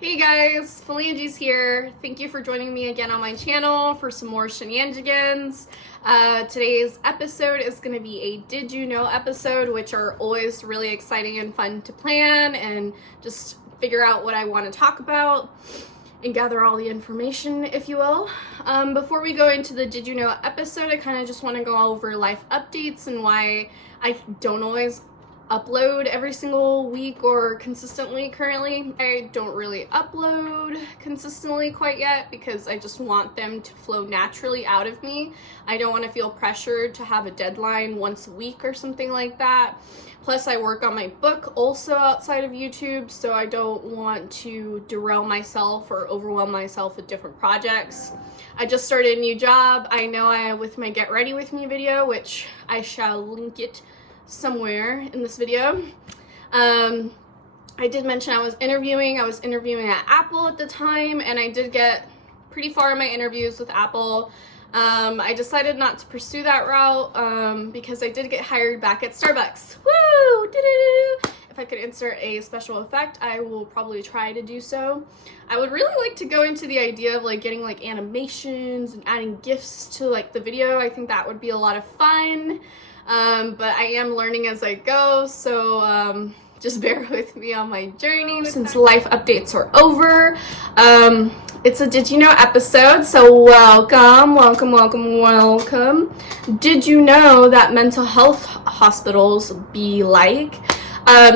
Hey guys, Shenangieganss here. Thank you for joining me again on my channel for some more Shenangieganss. Today's episode is going to be a Did You Know episode, which are always really exciting and fun to plan and just figure out what I want to talk about and gather all the information, if you will. Before we go into the Did You Know episode, I kind of just want to go over life updates and why I don't always upload every single week or consistently currently. I don't really upload consistently quite yet because I just want them to flow naturally out of me. I don't want to feel pressured to have a deadline once a week or something like that. Plus I work on my book also outside of YouTube, so I don't want to derail myself or overwhelm myself with different projects. I just started a new job. I know with my Get Ready With Me video, which I shall link it somewhere in this video. I did mention I was interviewing at Apple at the time, and I did get pretty far in my interviews with Apple. I decided not to pursue that route because I did get hired back at Starbucks. Woo! Doo-doo-doo-doo. If I could insert a special effect, I will probably try to do so. I would really like to go into the idea of like getting like animations and adding GIFs to like the video. I think that would be a lot of fun. But I am learning as I go, so just bear with me on my journey since life updates are over. It's a Did You Know episode, so welcome. Did you know that mental health hospitals be like?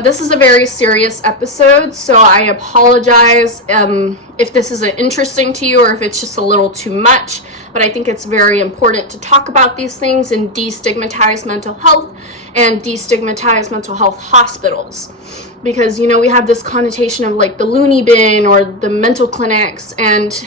This is a very serious episode, so I apologize if this isn't interesting to you or if it's just a little too much, but I think it's very important to talk about these things and destigmatize mental health and destigmatize mental health hospitals. Because, you know, we have this connotation of like the loony bin or the mental clinics, and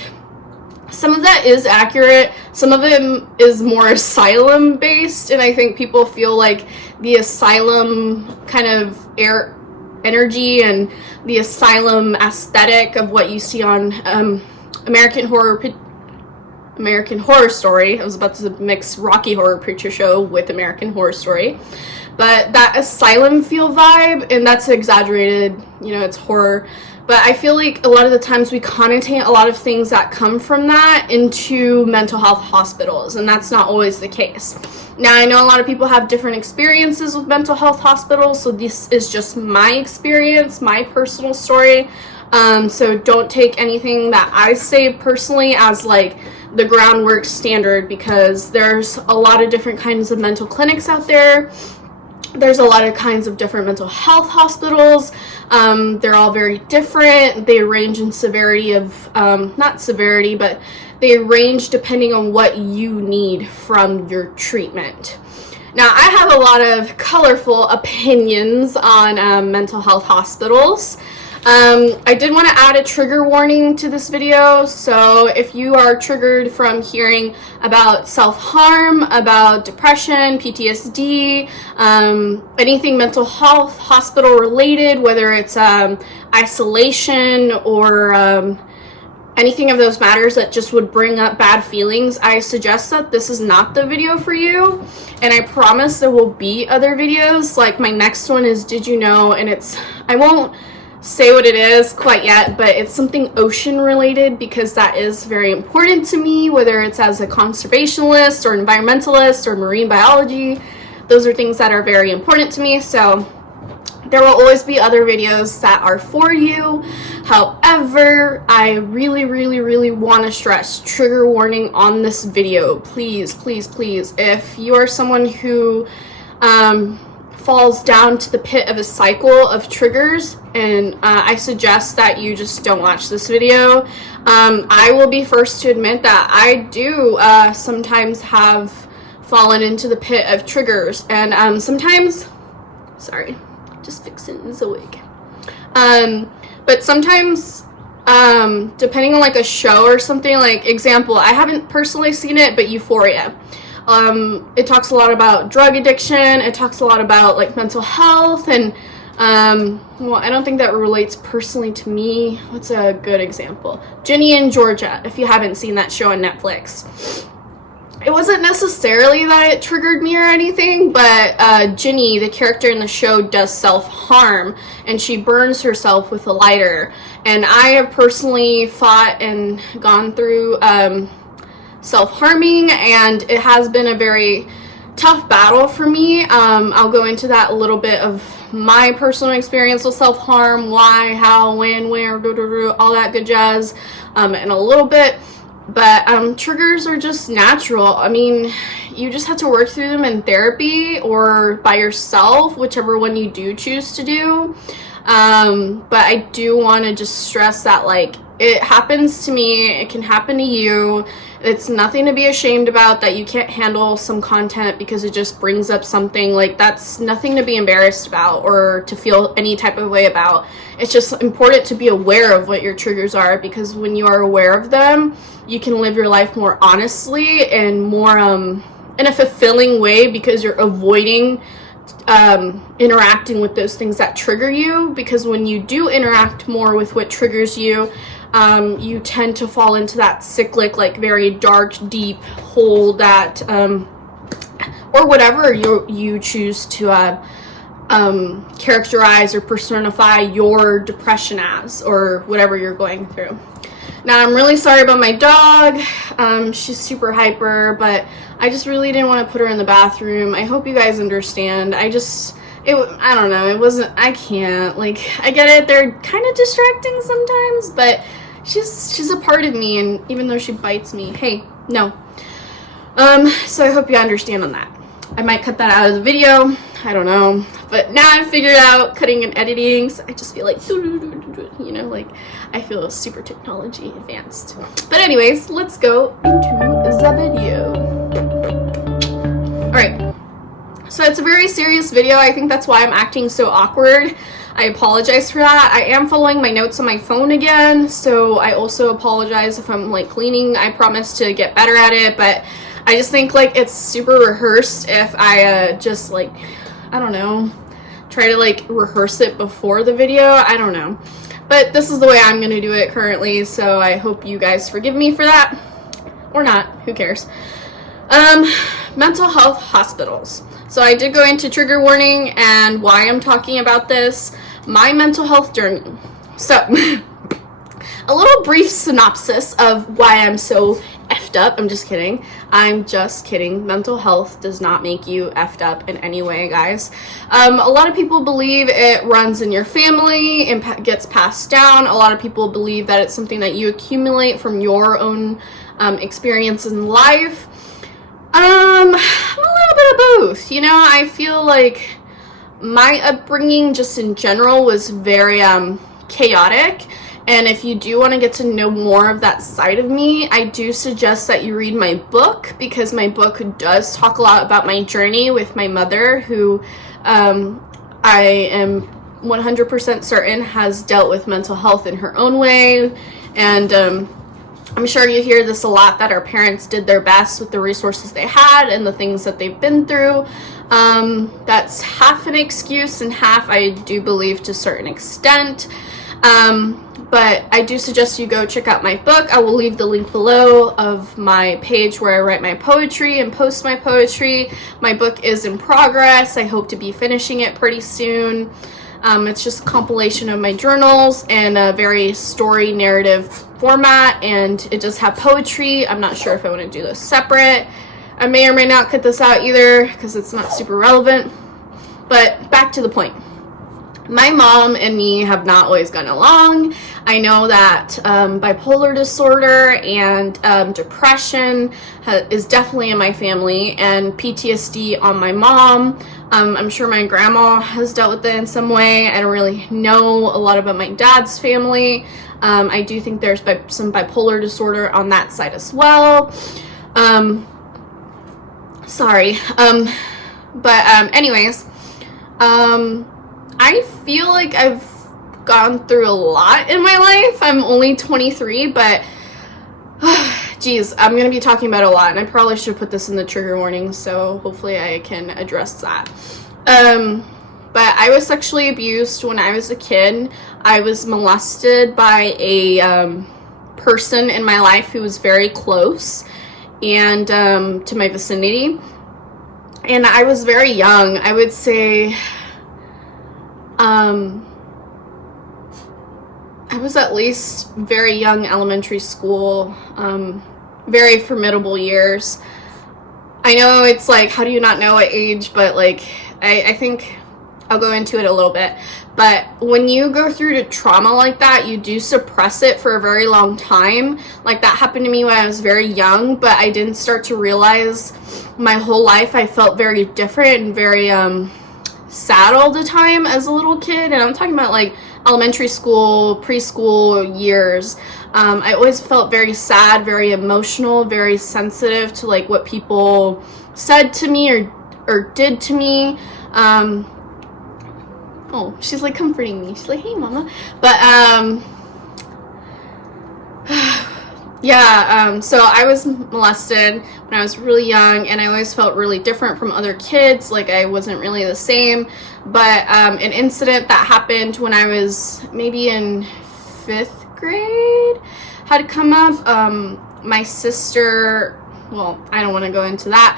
some of that is accurate. Some of it is more asylum based, and I think people feel like the asylum kind of energy and the asylum aesthetic of what you see on American Horror Story. I was about to mix Rocky Horror Picture Show with American Horror Story. But that asylum feel vibe, and that's exaggerated, you know, it's horror. But I feel like a lot of the times we connotate a lot of things that come from that into mental health hospitals, and that's not always the case. Now, I know a lot of people have different experiences with mental health hospitals, so this is just my experience, my personal story. So don't take anything that I say personally as like the groundwork standard, because there's a lot of different kinds of mental clinics out there. There's a lot of kinds of different mental health hospitals. They're all very different. They range in severity of, not severity, but they range depending on what you need from your treatment. Now, I have a lot of colorful opinions on mental health hospitals. I did want to add a trigger warning to this video, so if you are triggered from hearing about self-harm, about depression, PTSD, anything mental health, hospital related, whether it's isolation or anything of those matters that just would bring up bad feelings, I suggest that this is not the video for you. And I promise there will be other videos. Like my next one is Did You Know, and I won't say what it is quite yet, but it's something ocean related because that is very important to me, whether it's as a conservationist or environmentalist or marine biology. Those are things that are very important to me, so there will always be other videos that are for you. However, I really want to stress trigger warning on this video. Please, if you are someone who falls down to the pit of a cycle of triggers, and I suggest that you just don't watch this video. I will be first to admit that I do sometimes have fallen into the pit of triggers, and sometimes, sorry, just fixing the wig. But sometimes, depending on like a show or something, like example, I haven't personally seen it, but Euphoria. It talks a lot about drug addiction. It talks a lot about like mental health, and well, I don't think that relates personally to me. What's a good example? Ginny and Georgia, if you haven't seen that show on Netflix. it wasn't necessarily that it triggered me or anything, but Ginny, the character in the show, does self-harm, and she burns herself with a lighter. And I have personally fought and gone through self-harming, and it has been a very tough battle for me. I'll go into that a little bit of my personal experience with self-harm, why, how, when, where, all that good jazz, in a little bit. But triggers are just natural. I mean, you just have to work through them in therapy or by yourself, whichever one you do choose to do. But I do want to just stress that, like, it happens to me, it can happen to you. It's nothing to be ashamed about that you can't handle some content because it just brings up something. Like, that's nothing to be embarrassed about or to feel any type of way about. It's just important to be aware of what your triggers are, because when you are aware of them, you can live your life more honestly and more in a fulfilling way, because you're avoiding interacting with those things that trigger you. Because when you do interact more with what triggers you, you tend to fall into that cyclic, like, very dark, deep hole that or whatever you choose to characterize or personify your depression as, or whatever you're going through. Now, I'm really sorry about my dog. She's super hyper, but I just really didn't want to put her in the bathroom. I hope you guys understand. I don't know, it wasn't, I can't, like, I get it, they're kind of distracting sometimes, but she's a part of me, and even though she bites me, hey, no. So I hope you understand on that. I might cut that out of the video, I don't know, but now I've figured out cutting and editing, so I just feel like, you know, like, I feel super technology advanced. But anyways, let's go into the video. Alright, so it's a very serious video. I think that's why I'm acting so awkward. I apologize for that. I am following my notes on my phone again, so I also apologize if I'm, like, cleaning. I promise to get better at it, but I just think, like, it's super rehearsed if I just, like, I don't know, try to, like, rehearse it before the video. I don't know. But this is the way I'm going to do it currently, so I hope you guys forgive me for that. Or not. Who cares? Mental health hospitals. So I did go into trigger warning and why I'm talking about this. My mental health journey. So, a little brief synopsis of why I'm so effed up. I'm just kidding. I'm just kidding. Mental health does not make you effed up in any way, guys. A lot of people believe it runs in your family and gets passed down. A lot of people believe that it's something that you accumulate from your own experience in life. A little bit of both. You know, I feel like my upbringing just in general was very chaotic. And if you do want to get to know more of that side of me, I do suggest that you read my book, because my book does talk a lot about my journey with my mother, who I am 100% certain has dealt with mental health in her own way. And I'm sure you hear this a lot, that our parents did their best with the resources they had and the things that they've been through. That's half an excuse and half, I do believe, to a certain extent. But I do suggest you go check out my book. I will leave the link below of my page where I write my poetry and post my poetry. My book is in progress. I hope to be finishing it pretty soon. It's just a compilation of my journals in a very story narrative format, and it does have poetry. I'm not sure if I want to do those separate. I may or may not cut this out either, because it's not super relevant. But back to the point. My mom and me have not always gotten along. I know that bipolar disorder and depression is definitely in my family, and PTSD on my mom. I'm sure my grandma has dealt with it in some way. I don't really know a lot about my dad's family. I do think there's some bipolar disorder on that side as well. Anyways, I feel like I've gone through a lot in my life. I'm only 23, but geez, I'm going to be talking about a lot, and I probably should put this in the trigger warning, so hopefully I can address that. But I was sexually abused when I was a kid. I was molested by a person in my life who was very close, and to my vicinity. And I was very young. I would say I was at least very young, elementary school, very formidable years. I know it's like, how do you not know what age? But like, I think I'll go into it a little bit. But when you go through the trauma like that, you do suppress it for a very long time. Like that happened to me when I was very young, but I didn't start to realize my whole life I felt very different and very sad all the time as a little kid. And I'm talking about like elementary school, preschool years. I always felt very sad, very emotional, very sensitive to like what people said to me or did to me. Oh, she's like comforting me. She's like, hey mama. But yeah, so I was molested when I was really young, and I always felt really different from other kids. Like I wasn't really the same. But an incident that happened when I was maybe in 5th grade had come up. My sister, well, I don't want to go into that.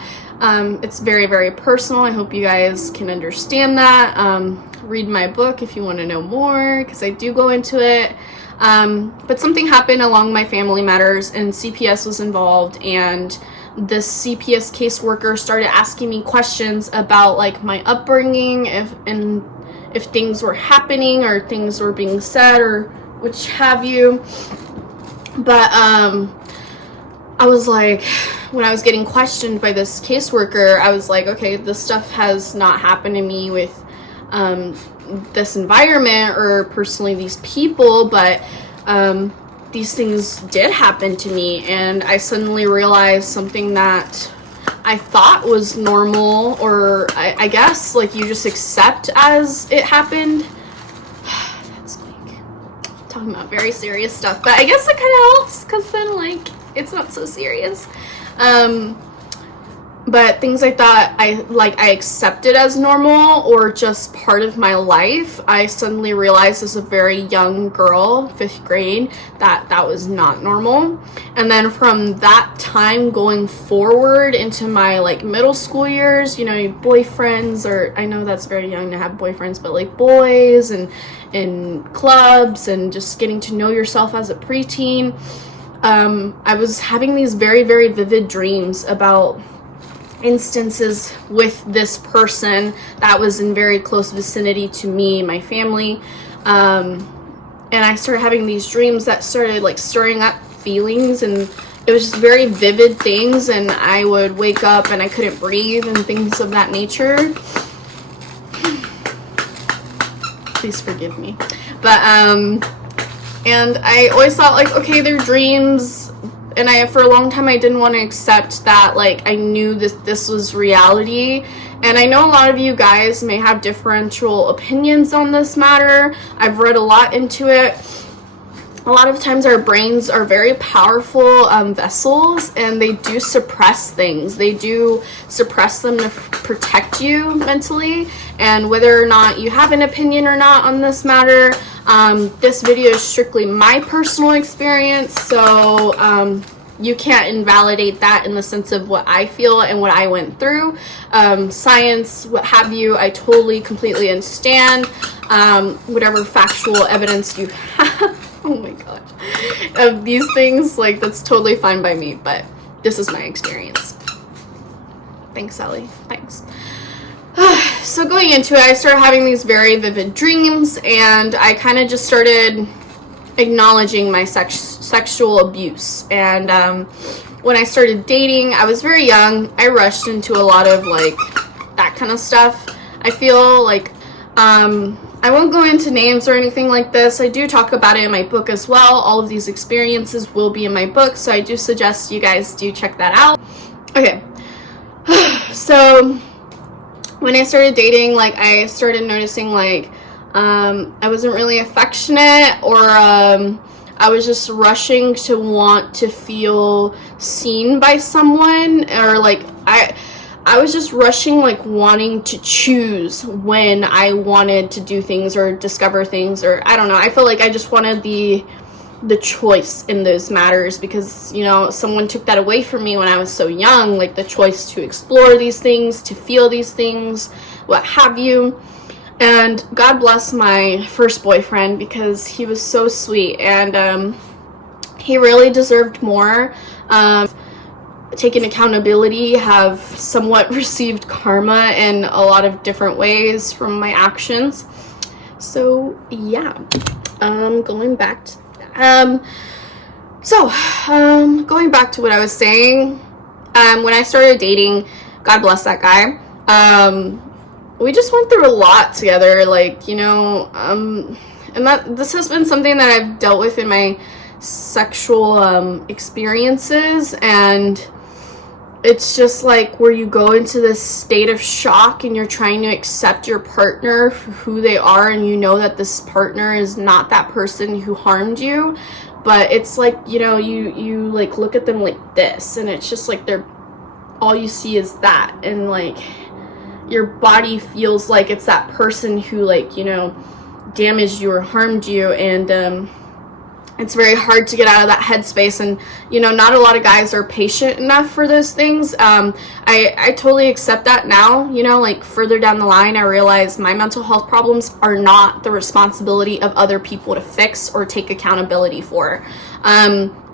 It's very, very personal. I hope you guys can understand that. Read my book if you want to know more, because I do go into it. But something happened along my family matters, and CPS was involved, and this CPS caseworker started asking me questions about like my upbringing, if things were happening or things were being said or which have you. But I was like, when I was getting questioned by this caseworker, I was like, okay, this stuff has not happened to me with this environment or personally these people, but these things did happen to me. And I suddenly realized something that I thought was normal, or I guess like you just accept as it happened. That's like talking about very serious stuff, but I guess it kind of helps because then like it's not so serious. But things I thought I accepted as normal or just part of my life, I suddenly realized as a very young girl, 5th grade, that was not normal. And then from that time going forward into my like middle school years, you know, boyfriends, or I know that's very young to have boyfriends, but like boys and in clubs and just getting to know yourself as a preteen, I was having these very, very vivid dreams about instances with this person that was in very close vicinity to me, my family, and I started having these dreams that started like stirring up feelings, and it was just very vivid things, and I would wake up and I couldn't breathe and things of that nature. Please forgive me. But and I always thought like, okay, they're dreams. And for a long time, I didn't want to accept that, like, I knew this was reality. And I know a lot of you guys may have differential opinions on this matter. I've read a lot into it. A lot of times our brains are very powerful vessels, and they do suppress things. They do suppress them to protect you mentally. And whether or not you have an opinion or not on this matter, this video is strictly my personal experience, so you can't invalidate that in the sense of what I feel and what I went through. Science, what have you, I totally, completely understand. Whatever factual evidence you have, oh my gosh, of these things, like, that's totally fine by me, but this is my experience. Thanks, Sally. Thanks. So going into it, I started having these very vivid dreams, and I kind of just started acknowledging my sexual abuse. And when I started dating, I was very young. I rushed into a lot of like that kind of stuff. I feel like I won't go into names or anything like this. I do talk about it in my book as well. All of these experiences will be in my book, so I do suggest you guys do check that out. Okay, so when I started dating, like, I started noticing, like, I wasn't really affectionate, or I was just rushing to want to feel seen by someone, or, like, I was just rushing, like, wanting to choose when I wanted to do things or discover things, or, I don't know, I felt like I just wanted the the choice in those matters, because, you know, someone took that away from me when I was so young, like the choice to explore these things, to feel these things, what have you. And God bless my first boyfriend, because he was so sweet, and he really deserved more. Taken accountability, have somewhat received karma in a lot of different ways from my actions. So yeah, going back to going back to what I was saying, when I started dating, God bless that guy, we just went through a lot together, like, you know, and this has been something that I've dealt with in my sexual experiences, and it's just like where you go into this state of shock and you're trying to accept your partner for who they are, and you know that this partner is not that person who harmed you, but it's like, you know, you like look at them like this, and it's just like they're, all you see is that, and like your body feels like it's that person who, like, you know, damaged you or harmed you, and it's very hard to get out of that headspace. And, you know, not a lot of guys are patient enough for those things. I totally accept that now. You know, like, further down the line, I realize my mental health problems are not the responsibility of other people to fix or take accountability for.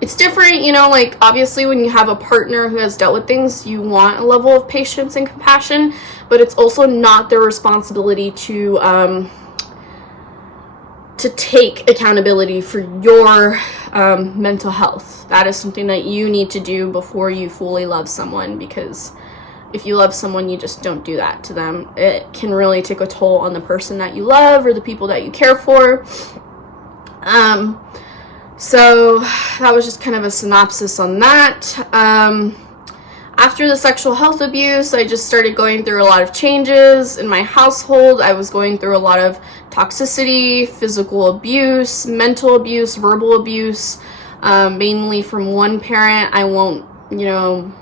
It's different, you know, like, obviously when you have a partner who has dealt with things, you want a level of patience and compassion, but it's also not their responsibility to take accountability for your mental health. That is something that you need to do before you fully love someone, because if you love someone, you just don't do that to them. It can really take a toll on the person that you love or the people that you care for. So that was just kind of a synopsis on that. After the sexual health abuse, I just started going through a lot of changes in my household. I was going through a lot of toxicity, physical abuse, mental abuse, verbal abuse, mainly from one parent. I won't, you know,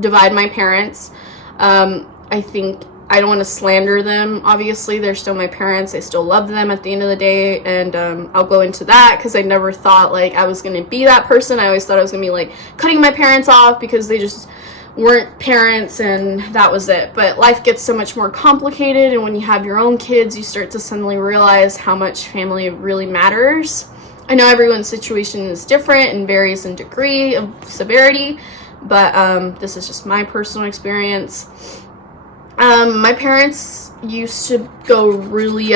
divide my parents. I think I don't want to slander them. Obviously, they're still my parents. I still love them at the end of the day, and I'll go into that because I never thought, like, I was going to be that person. I always thought I was going to be, like, cutting my parents off because they just weren't parents, and that was it. But life gets so much more complicated, and when you have your own kids, you start to suddenly realize how much family really matters. I know everyone's situation is different and varies in degree of severity, but this is just my personal experience. My parents used to go really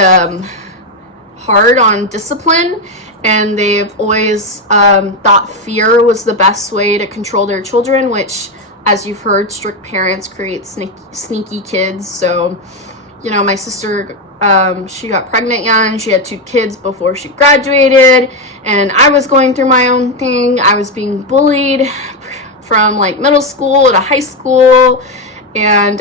hard on discipline, and they've always thought fear was the best way to control their children, which, as you've heard, strict parents create sneaky kids. So, you know, my sister, she got pregnant young. She had 2 kids before she graduated, and I was going through my own thing. I was being bullied from, like, middle school to high school, and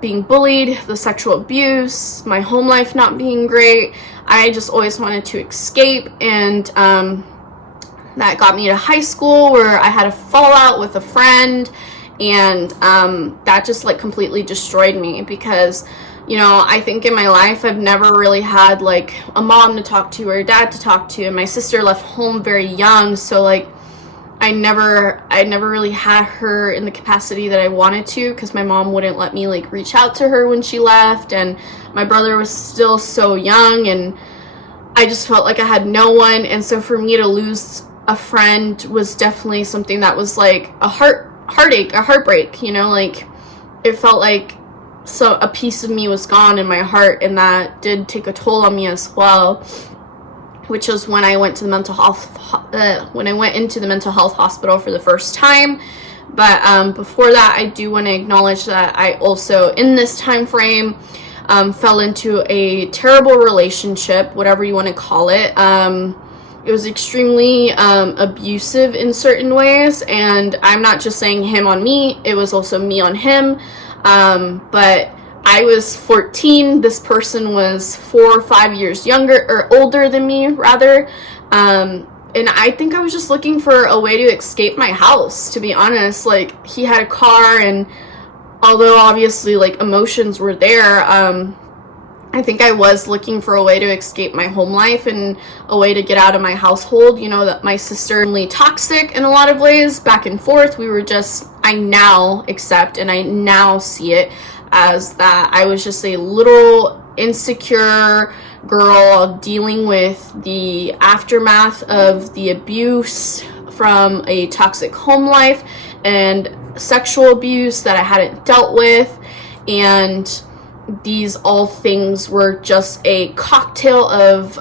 being bullied, the sexual abuse, my home life not being great. I just always wanted to escape, and that got me to high school where I had a fallout with a friend, and that just, like, completely destroyed me, because, you know, I think in my life I've never really had, like, a mom to talk to or a dad to talk to, and my sister left home very young, so, like, I never really had her in the capacity that I wanted to, because my mom wouldn't let me, like, reach out to her when she left, and my brother was still so young, and I just felt like I had no one. And so for me to lose a friend was definitely something that was like a heartache, a heartbreak, you know, like, it felt like a piece of me was gone in my heart, and that did take a toll on me as well, which was when I went to the mental health, when I went into the mental health hospital for the first time. But before that, I do want to acknowledge that I also, in this time frame, fell into a terrible relationship, whatever you want to call it. It was extremely abusive in certain ways, and I'm not just saying him on me, it was also me on him. But I was 14, this person was 4 or 5 years younger, or older than me, rather. And I think I was just looking for a way to escape my house, to be honest. Like, he had a car, and although obviously, like, emotions were there, I think I was looking for a way to escape my home life and a way to get out of my household. You know, that my sister was toxic in a lot of ways, back and forth. We were just, I now accept and I now see it as that I was just a little insecure girl dealing with the aftermath of the abuse from a toxic home life and sexual abuse that I hadn't dealt with. And these all things were just a cocktail of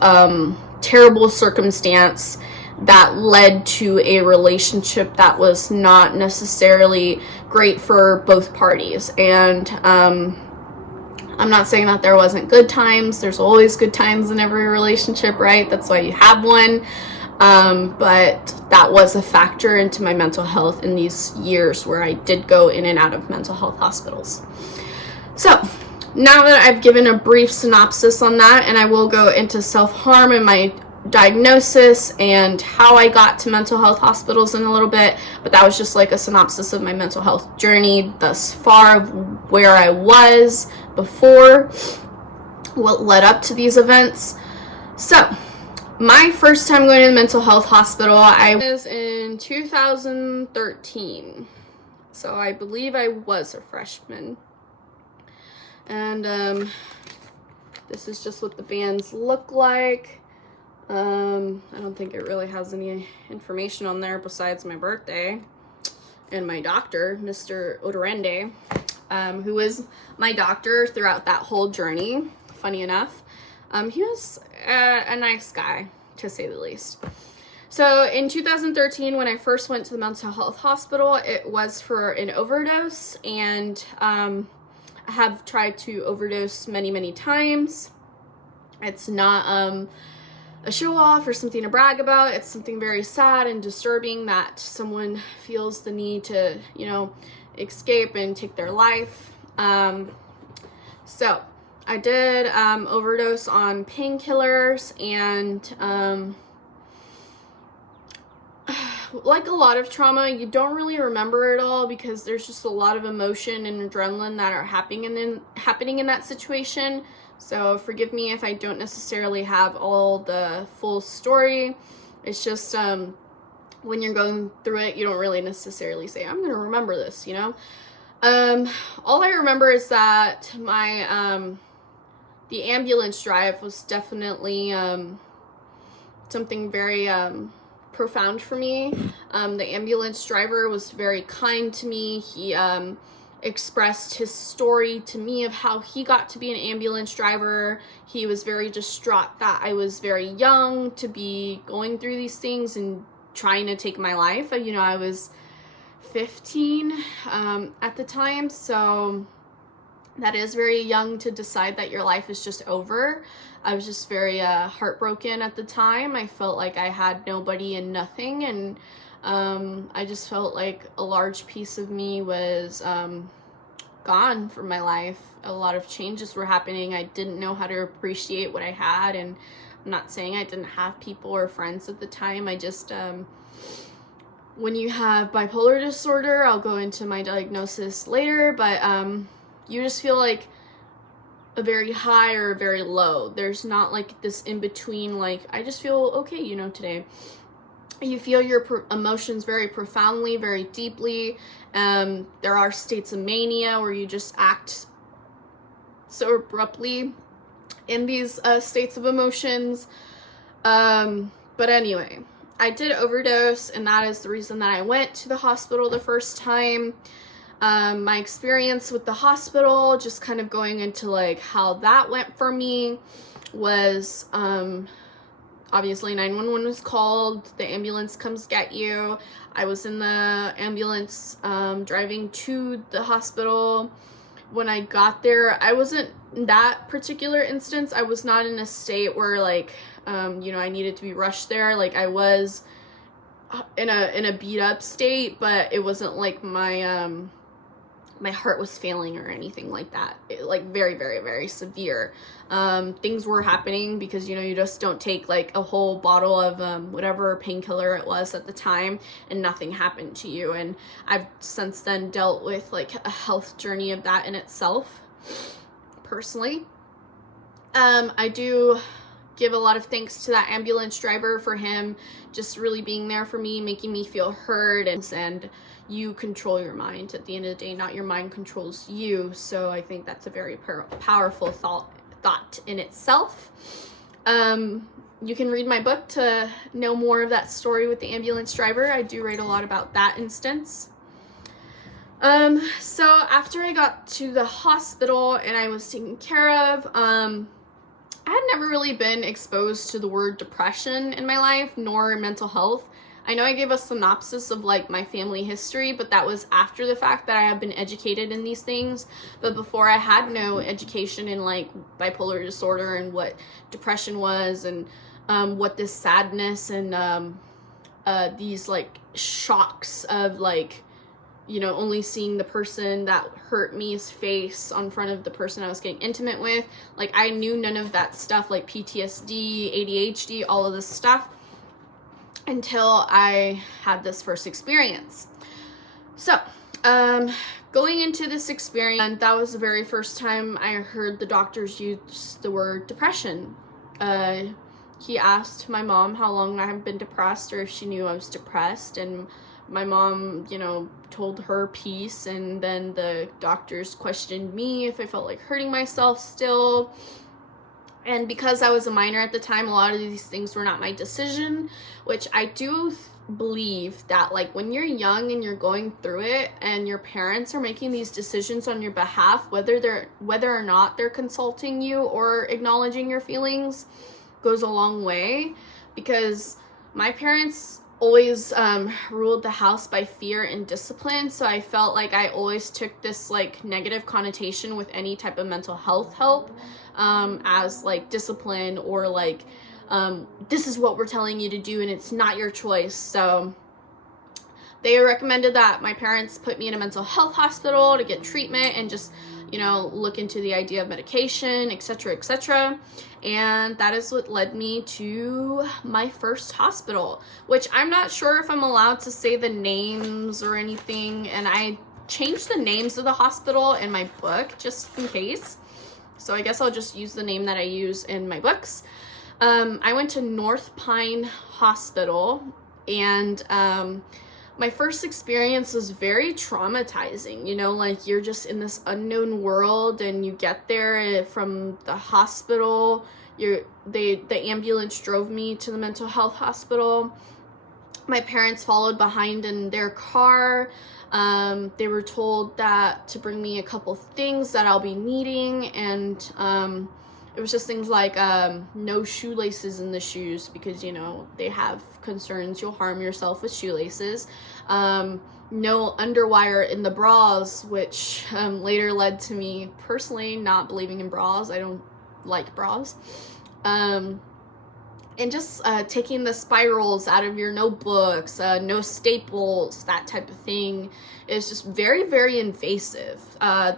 terrible circumstance that led to a relationship that was not necessarily great for both parties. And I'm not saying that there wasn't good times. There's always good times in every relationship, right? That's why you have one. But that was a factor into my mental health in these years where I did go in and out of mental health hospitals. So now that I've given a brief synopsis on that, and I will go into self-harm and my diagnosis and how I got to mental health hospitals in a little bit, but that was just like a synopsis of my mental health journey thus far, of where I was before, what led up to these events. So my first time going to the mental health hospital, I was in 2013. So I believe I was a freshman. And this is just what the bands look like. I don't think it really has any information on there besides my birthday and my doctor, Mr. Odorende, who was my doctor throughout that whole journey, funny enough. He was a nice guy, to say the least. So in 2013, when I first went to the mental health hospital, it was for an overdose, and I have tried to overdose many, many times. It's not a show off or something to brag about. It's something very sad and disturbing that someone feels the need to, you know, escape and take their life. So I did overdose on painkillers, and like a lot of trauma, you don't really remember it all because there's just a lot of emotion and adrenaline that are happening in that situation. So forgive me if I don't necessarily have all the full story. It's just when you're going through it, you don't really necessarily say, I'm going to remember this, you know? All I remember is that my the ambulance drive was definitely something very profound for me. The ambulance driver was very kind to me. He expressed his story to me of how he got to be an ambulance driver. He was very distraught that I was very young to be going through these things and trying to take my life. You know, I was 15 at the time, so that is very young to decide that your life is just over. I was just very heartbroken at the time. I felt like I had nobody and nothing, and I just felt like a large piece of me was gone from my life. A lot of changes were happening. I didn't know how to appreciate what I had, and I'm not saying I didn't have people or friends at the time. I just, when you have bipolar disorder, I'll go into my diagnosis later, but you just feel like a very high or a very low. There's not like this in between, like, I just feel okay, you know, today. You feel your emotions very profoundly, very deeply. There are states of mania where you just act so abruptly in these states of emotions. But anyway, I did overdose, and that is the reason that I went to the hospital the first time. My experience with the hospital, just kind of going into like how that went for me, was obviously 911 was called, the ambulance comes get you. I was in the ambulance driving to the hospital. When I got there, I wasn't, in that particular instance, I was not in a state where like you know, I needed to be rushed there. Like, I was in a beat up state, but it wasn't like my my heart was failing or anything like that. Like very, very, very severe. Things were happening because, you know, you just don't take like a whole bottle of whatever painkiller it was at the time and nothing happened to you. And I've since then dealt with like a health journey of that in itself, personally. I do give a lot of thanks to that ambulance driver for him just really being there for me, making me feel heard, and you control your mind at the end of the day, not your mind controls you. So I think that's a very powerful thought in itself. You can read my book to know more of that story with the ambulance driver. I do write a lot about that instance. So after I got to the hospital and I was taken care of, I had never really been exposed to the word depression in my life, nor mental health. I know I gave a synopsis of like my family history, but that was after the fact that I have been educated in these things. But before, I had no education in like bipolar disorder and what depression was, and what this sadness and these like shocks of like, you know, only seeing the person that hurt me's face on front of the person I was getting intimate with. Like, I knew none of that stuff, like PTSD, ADHD, all of this stuff, until I had this first experience. So, going into this experience, that was the very first time I heard the doctors use the word depression. He asked my mom how long I had been depressed, or if she knew I was depressed, and my mom, you know, told her piece, and then the doctors questioned me if I felt like hurting myself still. And because I was a minor at the time, a lot of these things were not my decision, which I do believe that like when you're young and you're going through it and your parents are making these decisions on your behalf, whether or not they're consulting you or acknowledging your feelings, goes a long way. Because my parents always ruled the house by fear and discipline, so I felt like I always took this like negative connotation with any type of mental health help as like discipline, or like this is what we're telling you to do and it's not your choice. So they recommended that my parents put me in a mental health hospital to get treatment and just, you know, look into the idea of medication, etc., etc. And that is what led me to my first hospital, which I'm not sure if I'm allowed to say the names or anything. And I changed the names of the hospital in my book just in case. So I guess I'll just use the name that I use in my books. I went to North Pine Hospital, and my first experience was very traumatizing. You know, like you're just in this unknown world, and you get there from the hospital. The ambulance drove me to the mental health hospital. My parents followed behind in their car. They were told that to bring me a couple things that I'll be needing, and it was just things like no shoelaces in the shoes, because, you know, they have concerns you'll harm yourself with shoelaces. No underwire in the bras, which later led to me personally not believing in bras. I don't like bras. And just taking the spirals out of your notebooks, no staples, that type of thing, is just very, very invasive.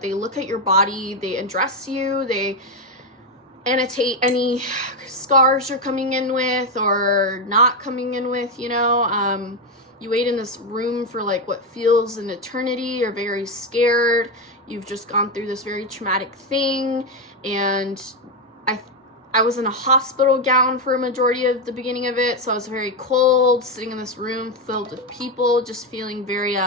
They look at your body, they undress you, they annotate any scars you're coming in with or not coming in with, you know. You wait in this room for like what feels an eternity. You're very scared. You've just gone through this very traumatic thing, and I was in a hospital gown for a majority of the beginning of it, so I was very cold, sitting in this room filled with people, just feeling very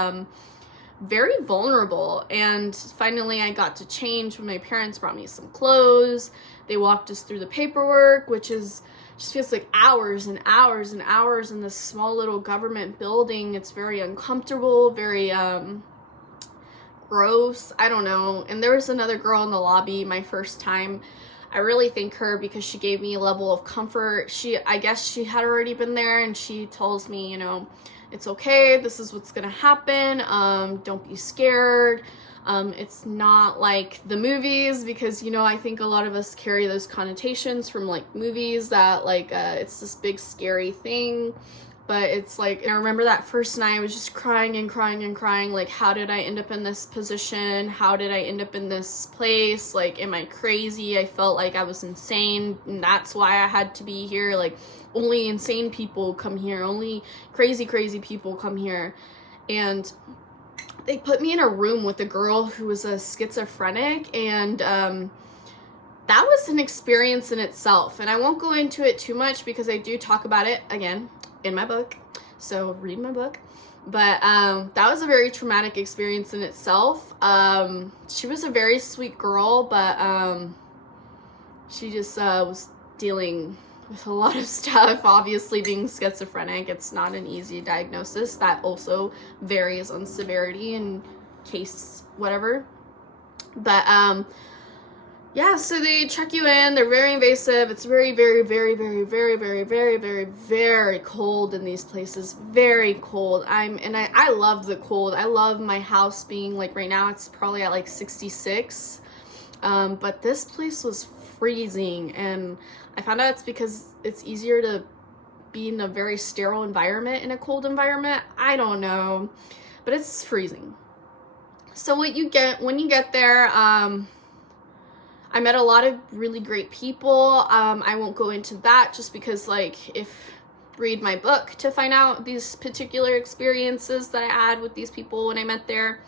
very vulnerable. And finally I got to change when my parents brought me some clothes. They walked us through the paperwork, which is just feels like hours and hours and hours in this small little government building. It's very uncomfortable, very gross, I don't know. And there was another girl in the lobby my first time. I really thank her because she gave me a level of comfort. I guess she had already been there, and she tells me, you know, it's okay, this is what's gonna happen, don't be scared. It's not like the movies, because, you know, I think a lot of us carry those connotations from like movies that like it's this big scary thing. But it's like, and I remember that first night I was just crying and crying and crying, like, how did I end up in this position? How did I end up in this place? Like, am I crazy? I felt like I was insane, and that's why I had to be here. Like, only insane people come here, only crazy people come here. And they put me in a room with a girl who was a schizophrenic, and that was an experience in itself. And I won't go into it too much because I do talk about it, again, in my book. So read my book. But that was a very traumatic experience in itself. She was a very sweet girl, but she just was dealing with a lot of stuff. Obviously, being schizophrenic, it's not an easy diagnosis. That also varies on severity and case whatever. But yeah, so they check you in. They're very invasive. It's very, very, very, very, very, very, very, very, very cold in these places. Very cold. I love the cold. I love my house being like, right now it's probably at like 66. But this place was freezing, and I found out it's because it's easier to be in a very sterile environment in a cold environment. I don't know, but it's freezing. So what you get when you get there, I met a lot of really great people. I won't go into that just because, like, read my book to find out these particular experiences that I had with these people when I met there.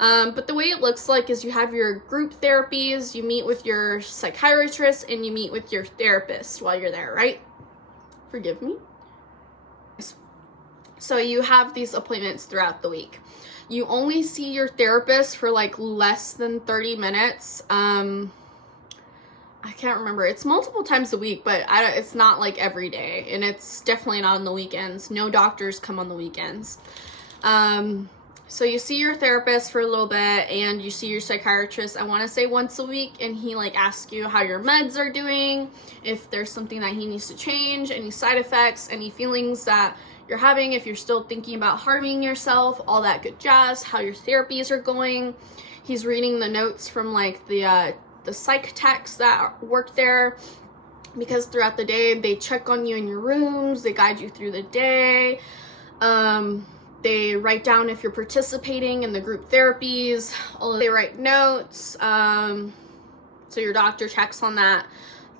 But the way it looks like is you have your group therapies, you meet with your psychiatrist, and you meet with your therapist while you're there, right? Forgive me. So you have these appointments throughout the week. You only see your therapist for like less than 30 minutes. I can't remember. It's multiple times a week, but it's not like every day, and it's definitely not on the weekends. No doctors come on the weekends. So you see your therapist for a little bit, and you see your psychiatrist, I want to say once a week, and he like asks you how your meds are doing, if there's something that he needs to change, any side effects, any feelings that you're having, if you're still thinking about harming yourself, all that good jazz, how your therapies are going. He's reading the notes from like the psych techs that work there, because throughout the day they check on you in your rooms, they guide you through the day, they write down if you're participating in the group therapies, they write notes, so your doctor checks on that.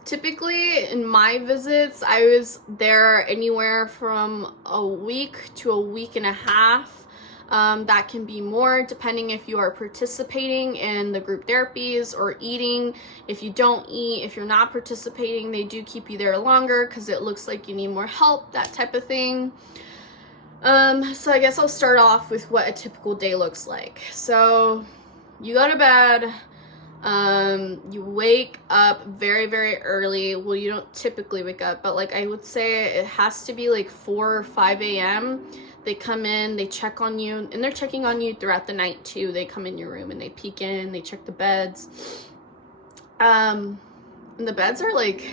Typically in my visits, I was there anywhere from a week to a week and a half. That can be more depending if you are participating in the group therapies or eating. If you don't eat, if you're not participating, they do keep you there longer because it looks like you need more help, that type of thing. So I guess I'll start off with what a typical day looks like. So you go to bed, you wake up very, very early. Well, you don't typically wake up, but like I would say it has to be like 4 or 5 a.m. They come in, they check on you, and they're checking on you throughout the night too. They come in your room and they peek in, they check the beds. And the beds are like,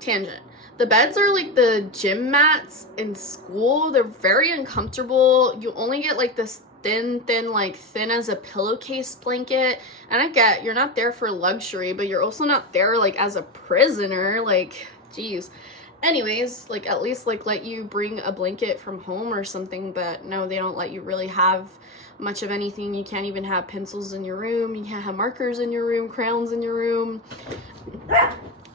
tangent. The beds are like the gym mats in school. They're very uncomfortable. You only get like this thin as a pillowcase blanket. And I get you're not there for luxury, but you're also not there like as a prisoner. Like, geez. Anyways, like at least like let you bring a blanket from home or something, but no, they don't let you really have much of anything. You can't even have pencils in your room. You can't have markers in your room, crayons in your room.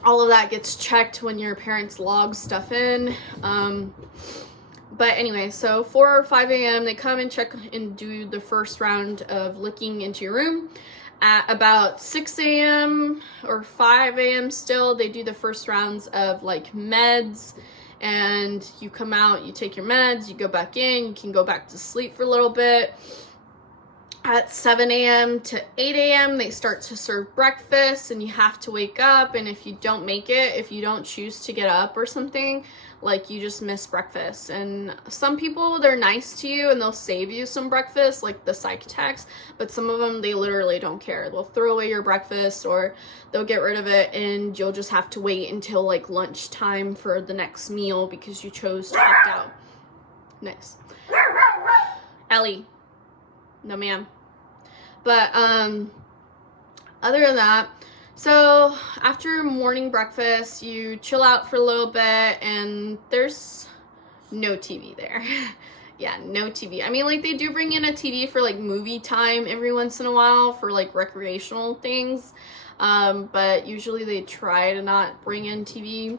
All of that gets checked when your parents log stuff in. But anyway, so 4 or 5 a.m. they come and check and do the first round of looking into your room. At about 6 a.m. or 5 a.m. still, they do the first rounds of like meds, and you come out, you take your meds, you go back in, you can go back to sleep for a little bit. At 7 a.m. to 8 a.m. they start to serve breakfast, and you have to wake up, and if you don't make it, if you don't choose to get up or something, like you just miss breakfast. And some people, they're nice to you and they'll save you some breakfast, like the psych techs, but some of them, they literally don't care. They'll throw away your breakfast or they'll get rid of it, and you'll just have to wait until like lunchtime for the next meal because you chose to opt out. Nice. Ellie. No ma'am. But other than that, so after morning breakfast, you chill out for a little bit, and there's no TV there. Yeah, no TV. I mean, like, they do bring in a TV for like movie time every once in a while for like recreational things, but usually they try to not bring in TV.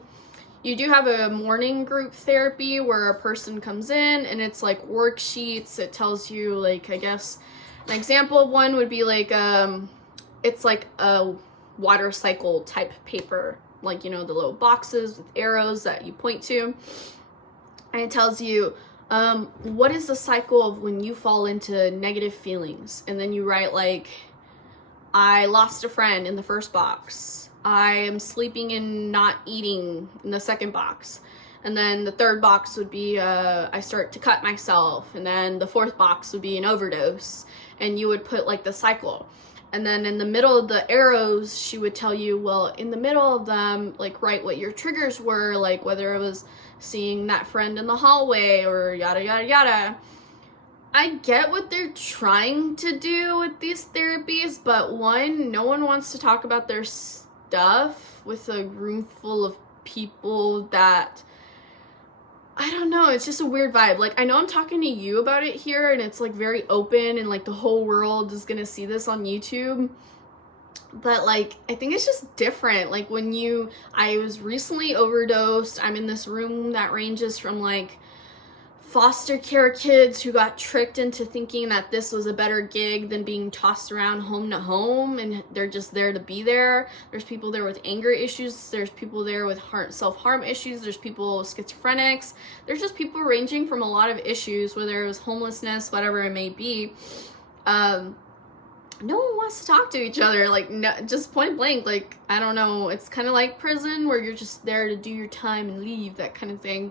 You do have a morning group therapy where a person comes in and it's like worksheets. It tells you, like, I guess an example of one would be like, it's like a water cycle type paper, like, you know, the little boxes with arrows that you point to. And it tells you, what is the cycle of when you fall into negative feelings? And then you write, like, I lost a friend in the first box. I am sleeping and not eating in the second box. And then the third box would be, I start to cut myself. And then the fourth box would be an overdose. And you would put, like, the cycle. And then in the middle of the arrows, she would tell you, well, in the middle of them, like, write what your triggers were, like whether it was seeing that friend in the hallway or yada, yada, yada. I get what they're trying to do with these therapies, but one, no one wants to talk about their stuff with a room full of people that, I don't know, it's just a weird vibe. Like, I know I'm talking to you about it here, and it's, like, very open, and, like, the whole world is gonna see this on YouTube, but, like, I think it's just different. Like, I was recently overdosed. I'm in this room that ranges from, like, foster care kids who got tricked into thinking that this was a better gig than being tossed around home to home, and they're just there to be there. There's people there with anger issues. There's people there with self-harm issues. There's people schizophrenics. There's just people ranging from a lot of issues, whether it was homelessness, whatever it may be. No one wants to talk to each other, like, no, just point blank. Like, I don't know, it's kind of like prison where you're just there to do your time and leave, that kind of thing.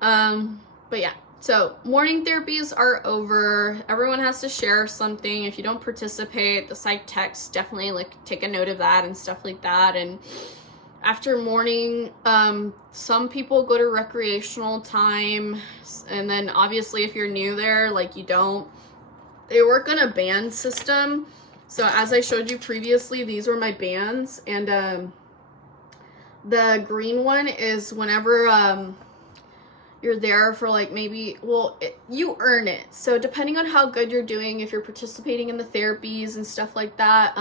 But yeah, so morning therapies are over. Everyone has to share something. If you don't participate, the psych techs definitely, like, take a note of that and stuff like that. And after morning, some people go to recreational time, and then obviously if you're new there, like, they work on a band system. So as I showed you previously, these were my bands, and the green one is whenever you're there for, like, maybe, well, you earn it. So depending on how good you're doing, if you're participating in the therapies and stuff like that,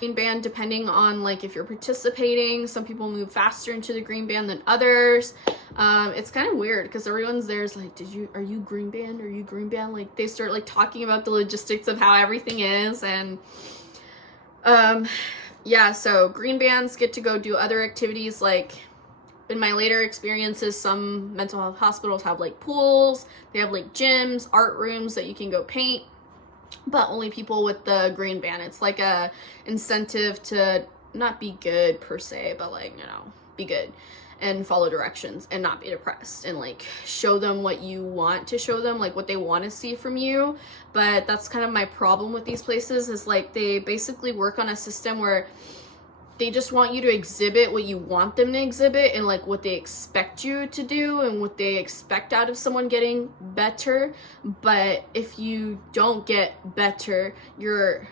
green band, depending on, like, if you're participating, some people move faster into the green band than others. It's kind of weird because everyone's there is like, are you green band? Are you green band? Like, they start, like, talking about the logistics of how everything is. And yeah, so green bands get to go do other activities. Like, in my later experiences, some mental health hospitals have, like, pools, they have, like, gyms, art rooms that you can go paint, but only people with the green band. It's like a incentive to not be good per se, but, like, you know, be good and follow directions and not be depressed, and, like, show them what you want to show them, like, what they want to see from you. But that's kind of my problem with these places, is, like, they basically work on a system where they just want you to exhibit what you want them to exhibit, and, like, what they expect you to do and what they expect out of someone getting better. But if you don't get better, you're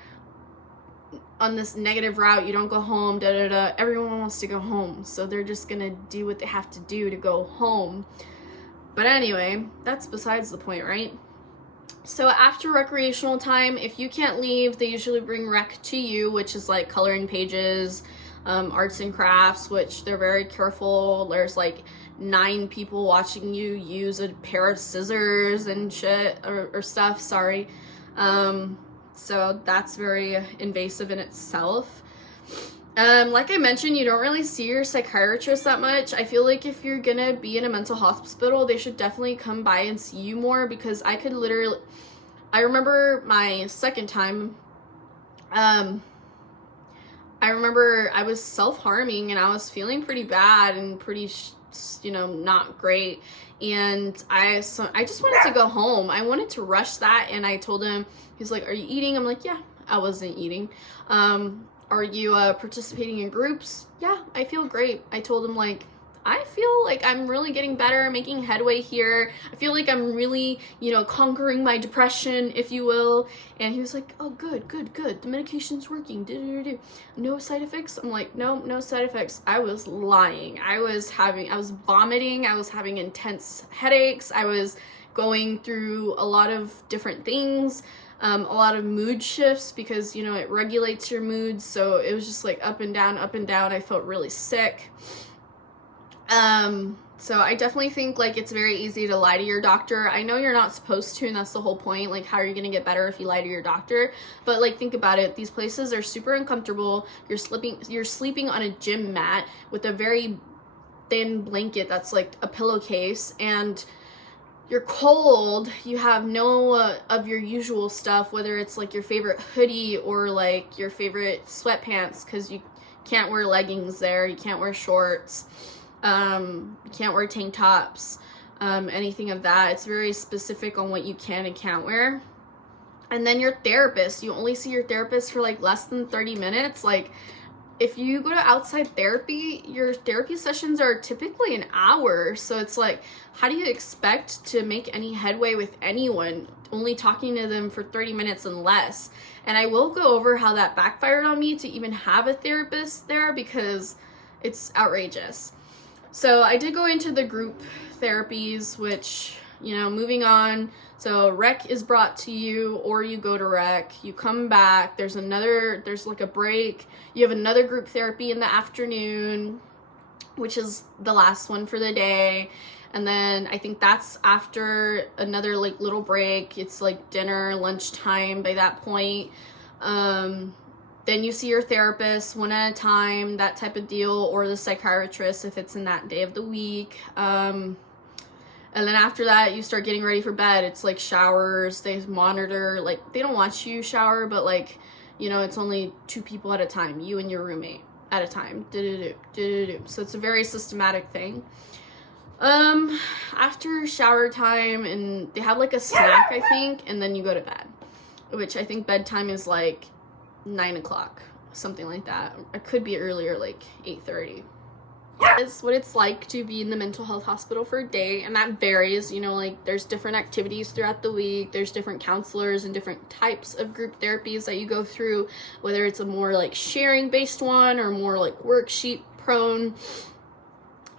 on this negative route, you don't go home, everyone wants to go home, so they're just gonna do what they have to do to go home. But anyway, that's besides the point, right? So after recreational time, if you can't leave, they usually bring rec to you, which is, like, coloring pages, arts and crafts, which they're very careful. There's, like, 9 people watching you use a pair of scissors and shit, or stuff, sorry. So that's very invasive in itself. Like I mentioned, you don't really see your psychiatrist that much. I feel like if you're gonna be in a mental hospital, they should definitely come by and see you more, because I remember my second time, I remember I was self-harming and I was feeling pretty bad and pretty, not great. And I just wanted to go home. I wanted to rush that, and I told him, he's like, "Are you eating?" I'm like, "Yeah." I wasn't eating. "Are you participating in groups?" "Yeah, I feel great." I told him, like, I feel like I'm really getting better, making headway here. I feel like I'm really, conquering my depression, if you will. And he was like, "Oh, good. The medication's working. No side effects?" I'm like, no side effects. I was lying. I was vomiting. I was having intense headaches. I was going through a lot of different things. A lot of mood shifts, because, it regulates your moods. So it was just, like, up and down. I felt really sick. So I definitely think like it's very easy to lie to your doctor. I know you're not supposed to, and that's the whole point. Like, how are you going to get better if you lie to your doctor? But like, think about it. These places are super uncomfortable. You're sleeping on a gym mat with a very thin blanket that's like a pillowcase, and you're cold. You have no of your usual stuff, whether it's like your favorite hoodie or like your favorite sweatpants, because you can't wear leggings there. You can't wear shorts. You can't wear tank tops, anything of that. It's very specific on what you can and can't wear. And then your therapist, you only see your therapist for like less than 30 minutes. Like, if you go to outside therapy, your therapy sessions are typically an hour. So it's like, how do you expect to make any headway with anyone only talking to them for 30 minutes and less? And I will go over how that backfired on me to even have a therapist there, because it's outrageous. So I did go into the group therapies, which, you know, moving on. So rec is brought to you, or you go to rec, you come back, there's like a break. You have another group therapy in the afternoon, which is the last one for the day. And then I think that's after another like little break. It's like dinner, lunchtime by that point. Then you see your therapist one at a time, that type of deal, or the psychiatrist if it's in that day of the week. And then after that, you start getting ready for bed. It's like showers, they monitor, like they don't watch you shower, but like, you know, it's only 2 people at a time, you and your roommate at a time. So it's a very systematic thing. After shower time, and they have like a snack, I think, and then you go to bed, which I think bedtime is like 9 o'clock, something like that. It could be earlier, like 8:30. It's what it's like to be in the mental health hospital for a day, and that varies, you know, like there's different activities throughout the week, there's different counselors and different types of group therapies that you go through, whether it's a more like sharing based one or more like worksheet prone.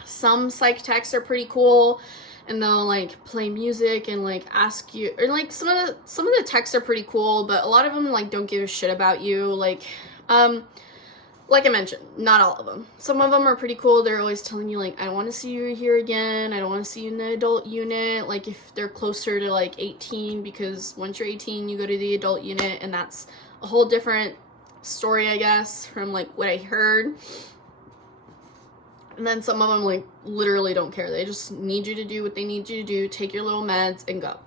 Some psych techs are pretty cool, and they'll like play music and like ask you, or like some of the techs are pretty cool, but a lot of them like don't give a shit about you. Like I mentioned, not all of them. Some of them are pretty cool. They're always telling you like, I don't want to see you here again, I don't want to see you in the adult unit, like if they're closer to like 18, because once you're 18 you go to the adult unit, and that's a whole different story, I guess, from like what I heard. And then some of them like literally don't care. They just need you to do what they need you to do, take your little meds and go.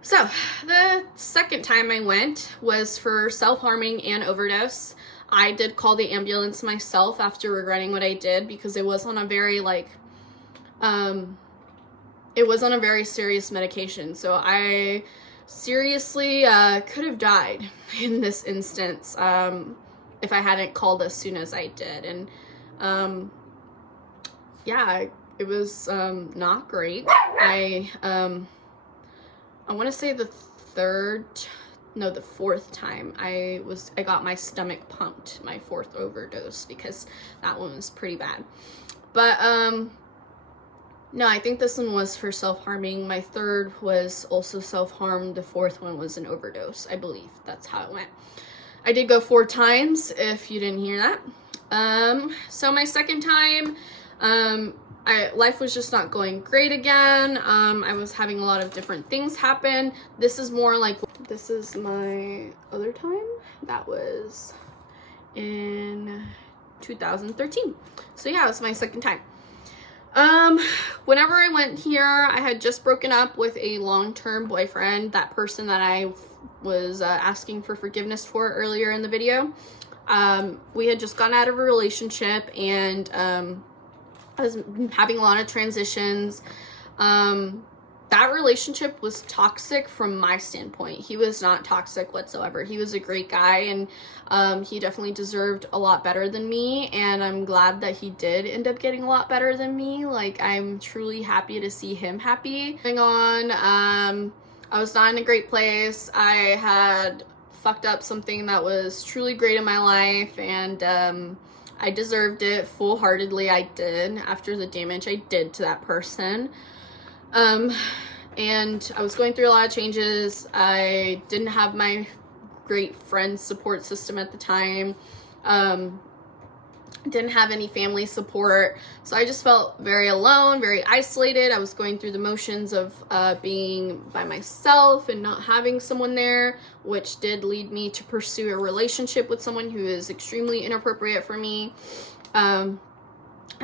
So the second time I went was for self-harming and overdose. I did call the ambulance myself after regretting what I did, because it was on a very like it was on a very serious medication. So I seriously could have died in this instance if I hadn't called as soon as I did. And yeah, it was not great. I want to say the fourth time I got my stomach pumped, my 4th overdose, because that one was pretty bad. But no, I think this one was for self-harming. My 3rd was also self-harm. The 4th one was an overdose, I believe. That's how it went. I did go 4 times, if you didn't hear that. So my second time, life was just not going great again. I was having a lot of different things happen. This is more like, this is my other time. That was in 2013. So yeah, it was my second time. Whenever I went here, I had just broken up with a long-term boyfriend, that person that I was asking for forgiveness for earlier in the video. We had just gotten out of a relationship, and I was having a lot of transitions. That relationship was toxic from my standpoint. He was not toxic whatsoever. He was a great guy, and he definitely deserved a lot better than me, and I'm glad that he did end up getting a lot better than me. Like, I'm truly happy to see him happy. Moving on, I was not in a great place. I had fucked up something that was truly great in my life, and I deserved it full-heartedly. I did, after the damage I did to that person. And I was going through a lot of changes. I didn't have my great friend support system at the time. Didn't have any family support, so I just felt very alone, very isolated. I was going through the motions of being by myself and not having someone there, which did lead me to pursue a relationship with someone who is extremely inappropriate for me. I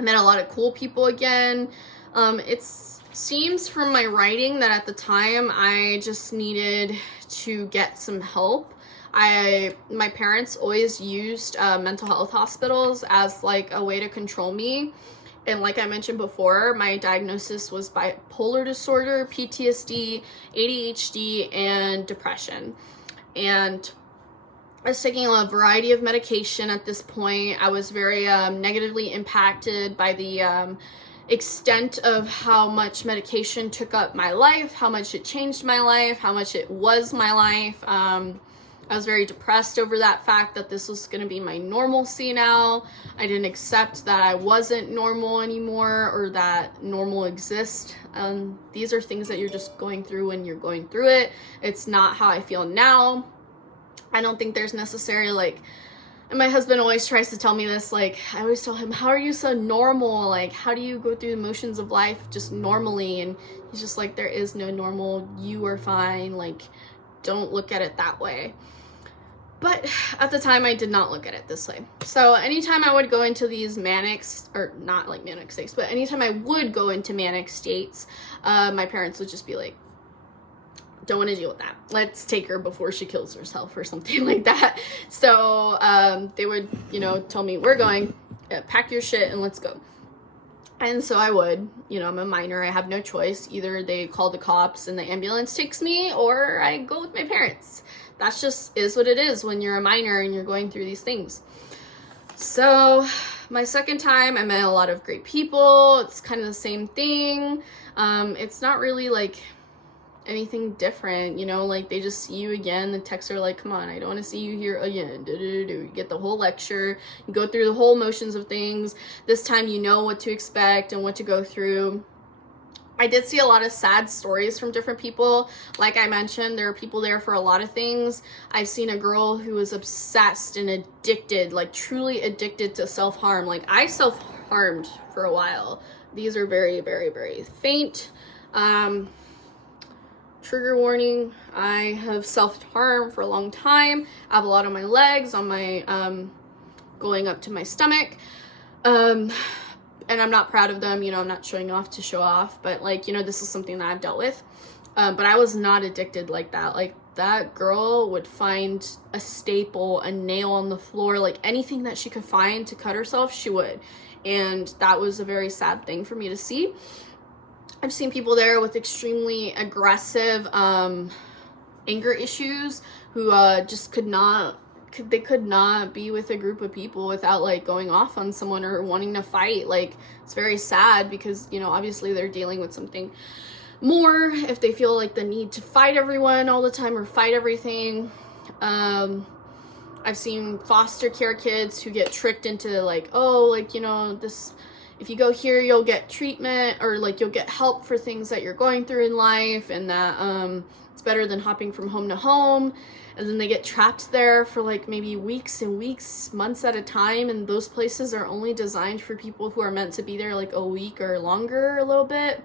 met a lot of cool people again. It seems from my writing that at the time I just needed to get some help. My parents always used mental health hospitals as like a way to control me. And like I mentioned before, my diagnosis was bipolar disorder, PTSD, ADHD, and depression. And I was taking a variety of medication at this point. I was very negatively impacted by the extent of how much medication took up my life, how much it changed my life, how much it was my life. I was very depressed over that fact that this was going to be my normalcy now. I didn't accept that I wasn't normal anymore, or that normal exists. These are things that you're just going through when you're going through it. It's not how I feel now. I don't think there's necessarily like, and my husband always tries to tell me this, like, I always tell him, how are you so normal? Like, how do you go through the motions of life just normally? And he's just like, there is no normal. You are fine. Like, don't look at it that way. But at the time, I did not look at it this way. So anytime I would go into these manic, or not like manic states, but anytime I would go into manic states, my parents would just be like, don't want to deal with that. Let's take her before she kills herself or something like that. So they would, tell me, we're going, pack your shit and let's go. And so I would, I'm a minor, I have no choice. Either they call the cops and the ambulance takes me, or I go with my parents. That's just is what it is when you're a minor and you're going through these things. So my second time, I met a lot of great people. It's kind of the same thing. It's not really like anything different, like they just see you again. The texts are like, come on, I don't want to see you here again. You get the whole lecture, you go through the whole motions of things. This time you know what to expect and what to go through. I did see a lot of sad stories from different people. Like I mentioned, there are people there for a lot of things. I've seen a girl who was obsessed and addicted, like truly addicted to self-harm. Like I self-harmed for a while. These are very, very, very faint. Trigger warning, I have self-harm for a long time. I have a lot on my legs, on my, going up to my stomach. And I'm not proud of them, I'm not showing off to show off, but like, this is something that I've dealt with. But I was not addicted like that. Like that girl would find a staple, a nail on the floor, like anything that she could find to cut herself, she would. And that was a very sad thing for me to see. I've seen people there with extremely aggressive anger issues who just could not be with a group of people without like going off on someone or wanting to fight. Like it's very sad because obviously they're dealing with something more if they feel like the need to fight everyone all the time or fight everything. I've seen foster care kids who get tricked into like, oh, like this, if you go here you'll get treatment, or like you'll get help for things that you're going through in life, and that it's better than hopping from home to home. And then they get trapped there for like maybe weeks and weeks, months at a time. And those places are only designed for people who are meant to be there like a week or longer, a little bit.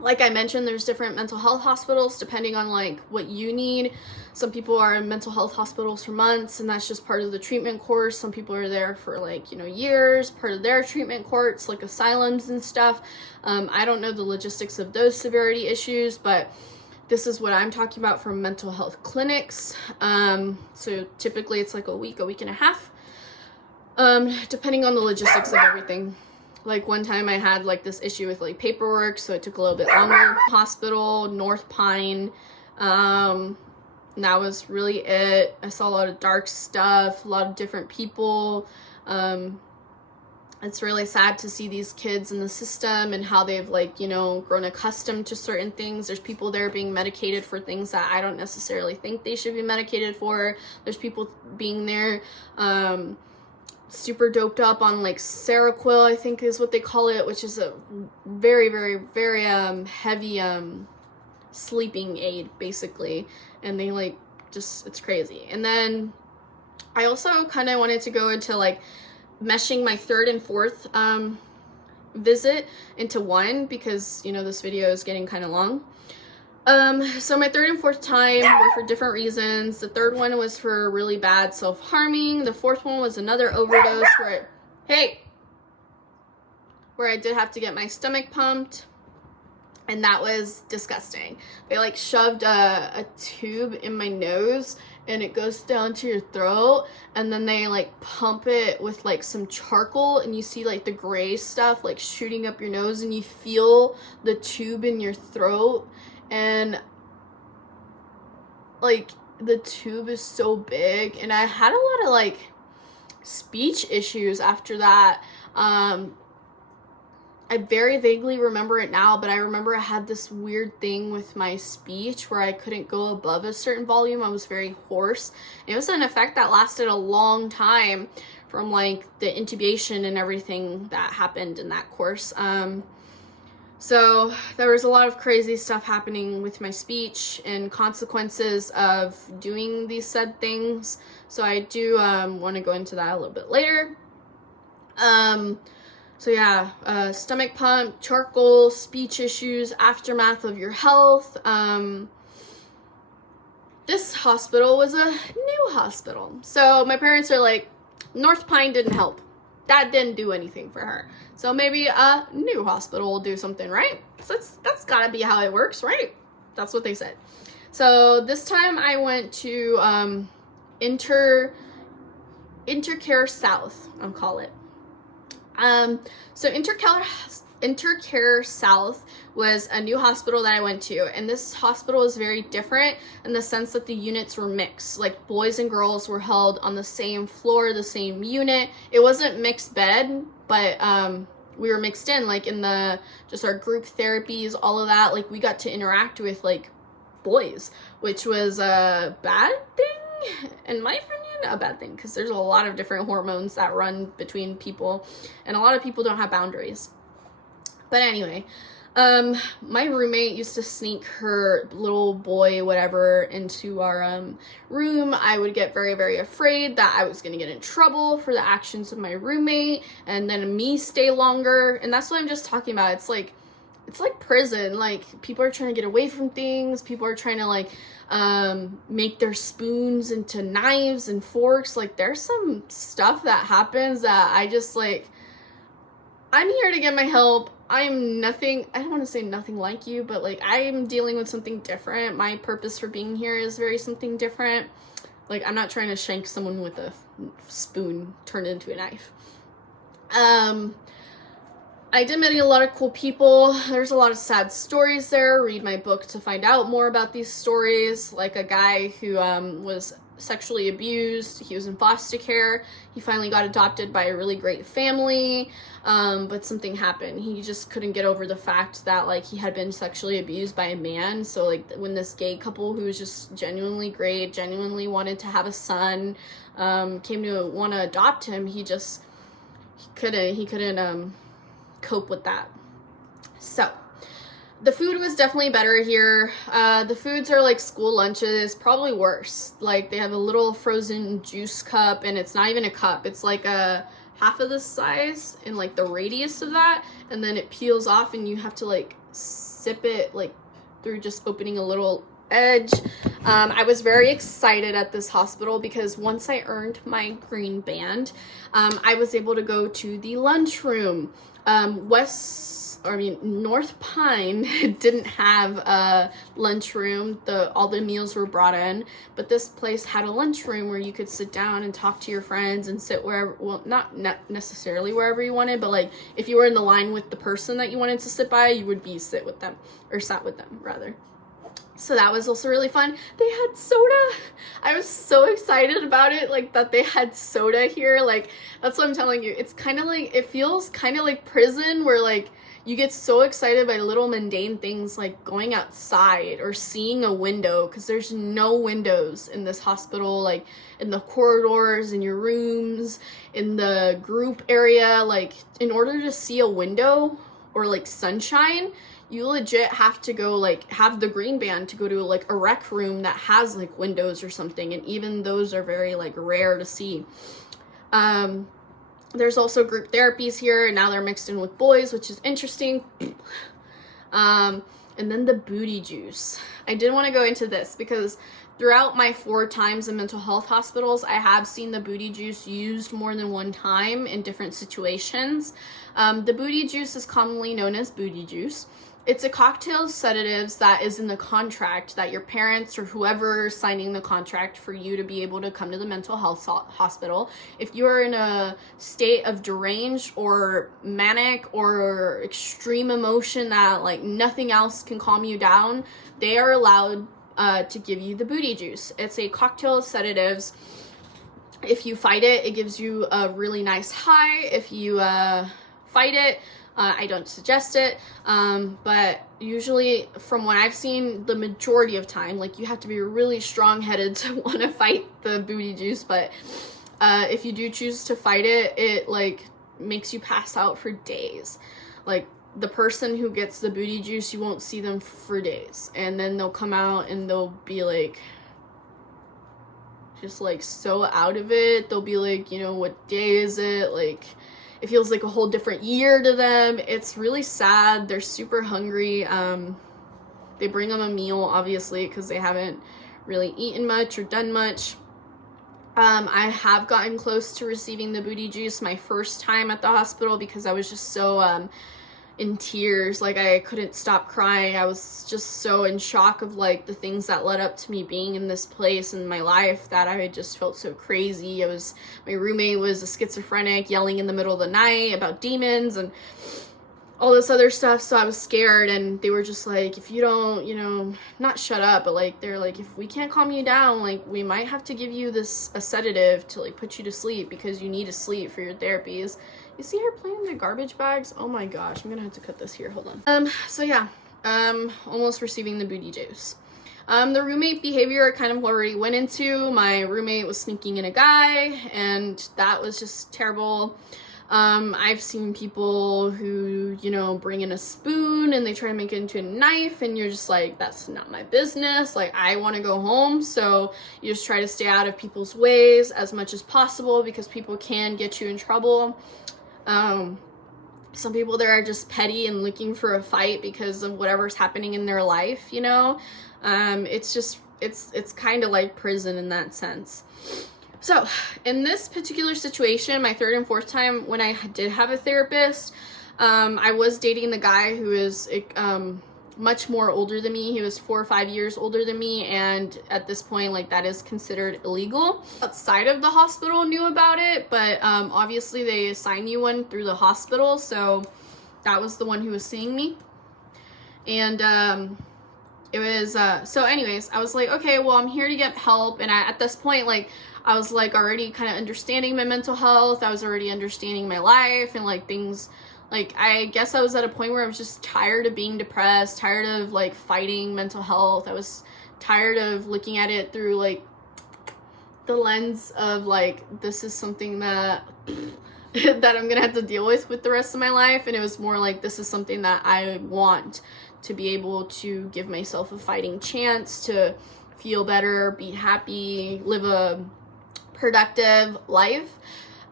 Like I mentioned, there's different mental health hospitals depending on like what you need. Some people are in mental health hospitals for months, and that's just part of the treatment course. Some people are there for like, years, part of their treatment course, like asylums and stuff. I don't know the logistics of those severity issues, but this is what I'm talking about from mental health clinics. So typically it's like a week and a half, depending on the logistics of everything. Like one time I had like this issue with like paperwork, so it took a little bit longer. Hospital, North Pine, and that was really it. I saw a lot of dark stuff, a lot of different people. It's really sad to see these kids in the system and how they've like, grown accustomed to certain things. There's people there being medicated for things that I don't necessarily think they should be medicated for. There's people being there, super doped up on like Seroquel, I think is what they call it, which is a very, very, very, heavy, sleeping aid basically. And they like, just, it's crazy. And then I also kind of wanted to go into like, meshing my third and fourth visit into one because, you know, this video is getting kind of long. So my third and fourth time were for different reasons. The third one was for really bad self-harming. The fourth one was another overdose where I did have to get my stomach pumped, and that was disgusting. They like shoved a tube in my nose and it goes down to your throat, and then they like pump it with like some charcoal, and you see like the gray stuff like shooting up your nose, and you feel the tube in your throat, and like the tube is so big. And I had a lot of like speech issues after that. I very vaguely remember it now, but I remember I had this weird thing with my speech where I couldn't go above a certain volume. I was very hoarse. It was an effect that lasted a long time from like the intubation and everything that happened in that course. So there was a lot of crazy stuff happening with my speech and consequences of doing these said things. So I do want to go into that a little bit later. So yeah, stomach pump, charcoal, speech issues, aftermath of your health. This hospital was a new hospital. So my parents are like, North Pine didn't help. That didn't do anything for her. So maybe a new hospital will do something, right? So that's gotta be how it works, right? That's what they said. So this time I went to Intercare South, I'll call it. So Intercare South was a new hospital that I went to, and this hospital is very different in the sense that the units were mixed. Like boys and girls were held on the same floor, the same unit. It wasn't mixed bed, but we were mixed in, like in just our group therapies, all of that. Like we got to interact with like boys, which was a bad thing in my opinion. A bad thing because there's a lot of different hormones that run between people, and a lot of people don't have boundaries. But anyway, my roommate used to sneak her little boy whatever into our room. I would get very, very afraid that I was gonna get in trouble for the actions of my roommate, and then me stay longer. And that's what I'm just talking about. It's like prison. Like people are trying to get away from things. People are trying to like make their spoons into knives and forks. Like there's some stuff that happens that I just like, I'm here to get my help. I'm nothing, I don't want to say nothing like you, but like I'm dealing with something different. My purpose for being here is very something different. Like I'm not trying to shank someone with a spoon turned into a knife. I did meet a lot of cool people. There's a lot of sad stories there. Read my book to find out more about these stories. Like a guy who was sexually abused. He was in foster care. He finally got adopted by a really great family, but something happened. He just couldn't get over the fact that like he had been sexually abused by a man. So like when this gay couple who was just genuinely great, genuinely wanted to have a son, came to want to adopt him, he couldn't cope with that. So the food was definitely better here. The foods are like school lunches, probably worse. Like they have a little frozen juice cup, and it's not even a cup. It's like a half of the size and like the radius of that, and then it peels off and you have to like sip it like through just opening a little edge. I was very excited at this hospital because once I earned my green band, I was able to go to the lunchroom. North Pine didn't have a lunchroom. All the meals were brought in, but this place had a lunchroom where you could sit down and talk to your friends and sit wherever, well, not necessarily wherever you wanted, but like if you were in the line with the person that you wanted to sit by, you would sat with them rather. So that was also really fun. They had soda. I was so excited about it, like that they had soda here. Like that's what I'm telling you. It's kind of like, it feels kind of like prison where like you get so excited by little mundane things like going outside or seeing a window, because there's no windows in this hospital, like in the corridors, in your rooms, in the group area. Like in order to see a window or like sunshine, you legit have to go like have the green band to go to like a rec room that has like windows or something, and even those are very like rare to see. There's also group therapies here, and now they're mixed in with boys, which is interesting. And then the booty juice. I did want to go into this because throughout my 4 times in mental health hospitals, I have seen the booty juice used more than one time in different situations. The booty juice is commonly known as booty juice. It's a cocktail of sedatives that is in the contract that your parents or whoever is signing the contract for you to be able to come to the mental health hospital. If you are in a state of deranged or manic or extreme emotion that like nothing else can calm you down, they are allowed to give you the booty juice. It's a cocktail of sedatives. If you fight it, it gives you a really nice high. If you fight it, I don't suggest it, but usually from what I've seen, the majority of time, like you have to be really strong-headed to want to fight the booty juice, but if you do choose to fight it, it like makes you pass out for days. Like the person who gets the booty juice, you won't see them for days, and then they'll come out and they'll be like just like so out of it. They'll be like, you know, what day is it? Like it feels like a whole different year to them. It's really sad. They're super hungry. They bring them a meal, obviously, because they haven't really eaten much or done much. I have gotten close to receiving the booty juice my first time at the hospital because I was just so in tears. Like I couldn't stop crying. I was just so in shock of like the things that led up to me being in this place in my life that I just felt so crazy. My roommate was a schizophrenic yelling in the middle of the night about demons and all this other stuff, so I was scared, and they were just like, if you don't, you know, not shut up, but like they're like, if we can't calm you down, like we might have to give you a sedative to like put you to sleep because you need to sleep for your therapies. You see her playing the garbage bags? Oh my gosh, I'm gonna have to cut this here, hold on. So yeah, almost receiving the booty juice. The roommate behavior I kind of already went into. My roommate was sneaking in a guy, and that was just terrible. I've seen people who, you know, bring in a spoon and they try to make it into a knife, and you're just like, that's not my business. Like, I want to go home. So you just try to stay out of people's ways as much as possible because people can get you in trouble. Some people there are just petty and looking for a fight because of whatever's happening in their life, you know? It's kind of like prison in that sense. So in this particular situation, my 3rd and 4th time when I did have a therapist, I was dating the guy who is much more older than me. He was 4 or 5 years older than me, and at this point, like, that is considered illegal. Outside of the hospital knew about it, but obviously they assign you one through the hospital, so that was the one who was seeing me. And it was so anyways, I was like, okay, well, I'm here to get help. And at this point, like, I was like already kind of understanding my mental health. I was already understanding my life and like things. Like, I guess I was at a point where I was just tired of being depressed, tired of like fighting mental health. I was tired of looking at it through like the lens of like, this is something that that I'm gonna have to deal with the rest of my life. And it was more like, this is something that I want to be able to give myself a fighting chance to feel better, be happy, live a productive life.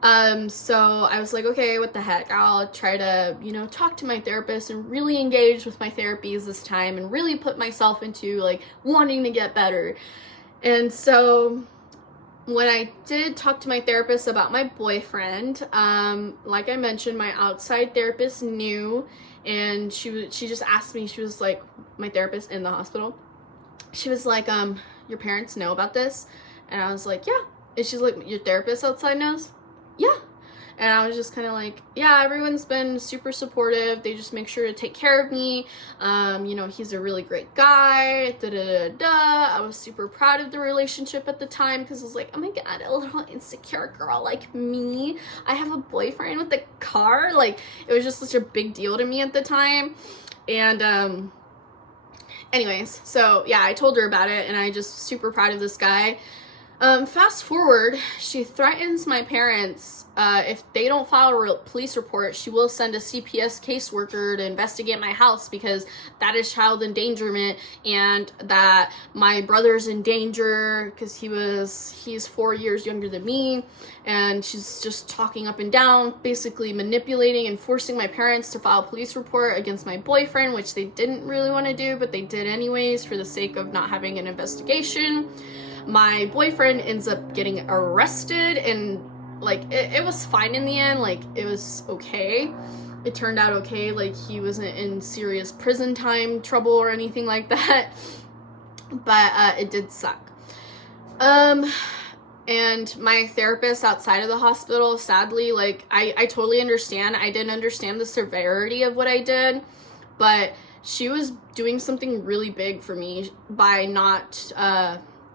So I was like, okay, what the heck, I'll try to, you know, talk to my therapist and really engage with my therapies this time and really put myself into like wanting to get better. And so when I did talk to my therapist about my boyfriend, like I mentioned, my outside therapist knew, and she just asked me, she was like, my therapist in the hospital, she was like, your parents know about this? And I was like, yeah. And she's like, your therapist outside knows? Yeah. And I was just kind of like, yeah, everyone's been super supportive. They just make sure to take care of me. You know, he's a really great guy. I was super proud of the relationship at the time because I was like, oh my God, a little insecure girl like me. I have a boyfriend with a car. Like, it was just such a big deal to me at the time. And anyways, so yeah, I told her about it, and I just super proud of this guy. Fast forward, she threatens my parents. If they don't file a police report, she will send a CPS caseworker to investigate my house because that is child endangerment, and that my brother's in danger because he's 4 years younger than me, and she's just talking up and down, basically manipulating and forcing my parents to file a police report against my boyfriend, which they didn't really want to do, but they did anyways for the sake of not having an investigation. My boyfriend ends up getting arrested, and like it was fine in the end. Like, it was okay. It turned out okay. Like, he wasn't in serious prison time trouble or anything like that. But it did suck. And my therapist outside of the hospital, sadly, like, I totally understand. I didn't understand the severity of what I did, but she was doing something really big for me by not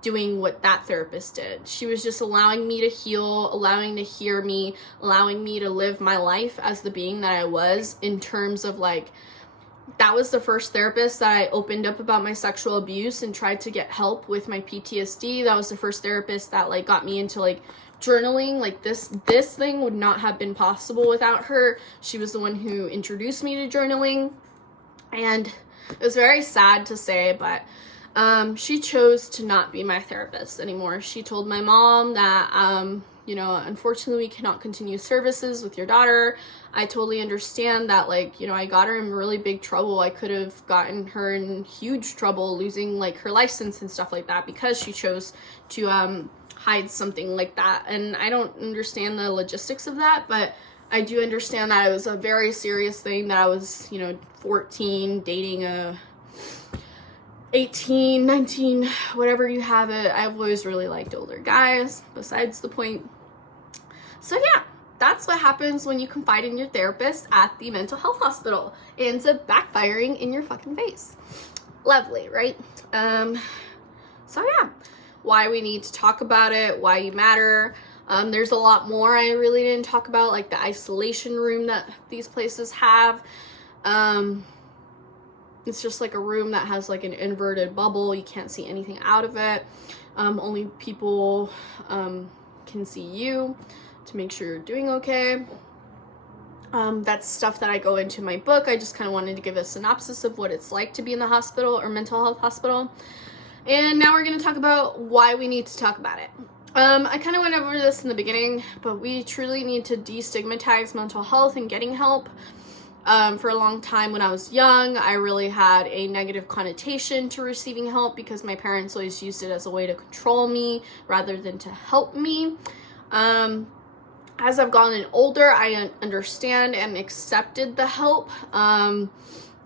doing what that therapist did. She was just allowing me to heal, allowing to hear me, allowing me to live my life as the being that I was, in terms of like, that was the first therapist that I opened up about my sexual abuse and tried to get help with my PTSD. That was the first therapist that like got me into like journaling. Like, this thing would not have been possible without her. She was the one who introduced me to journaling, and it was very sad to say, but she chose to not be my therapist anymore. She told my mom that, unfortunately we cannot continue services with your daughter. I totally understand that, like, I got her in really big trouble. I could have gotten her in huge trouble, losing like her license and stuff like that, because she chose to hide something like that. And I don't understand the logistics of that, but I do understand that it was a very serious thing, that I was, 14, dating a 18, 19, whatever you have it. I've always really liked older guys, besides the point. So yeah, that's what happens when you confide in your therapist at the mental health hospital. It ends up backfiring in your fucking face. Lovely, right? So yeah, why we need to talk about it, why you matter. There's a lot more I really didn't talk about, like the isolation room that these places have. It's just like a room that has like an inverted bubble. You can't see anything out of it. Only people can see you to make sure you're doing okay. That's stuff that I go into my book. I just kind of wanted to give a synopsis of what it's like to be in the hospital or mental health hospital. And now we're going to talk about why we need to talk about it. I kind of went over this in the beginning, but we truly need to destigmatize mental health and getting help. For a long time when I was young, I really had a negative connotation to receiving help because my parents always used it as a way to control me rather than to help me. As I've gotten older, I understand and accepted the help, and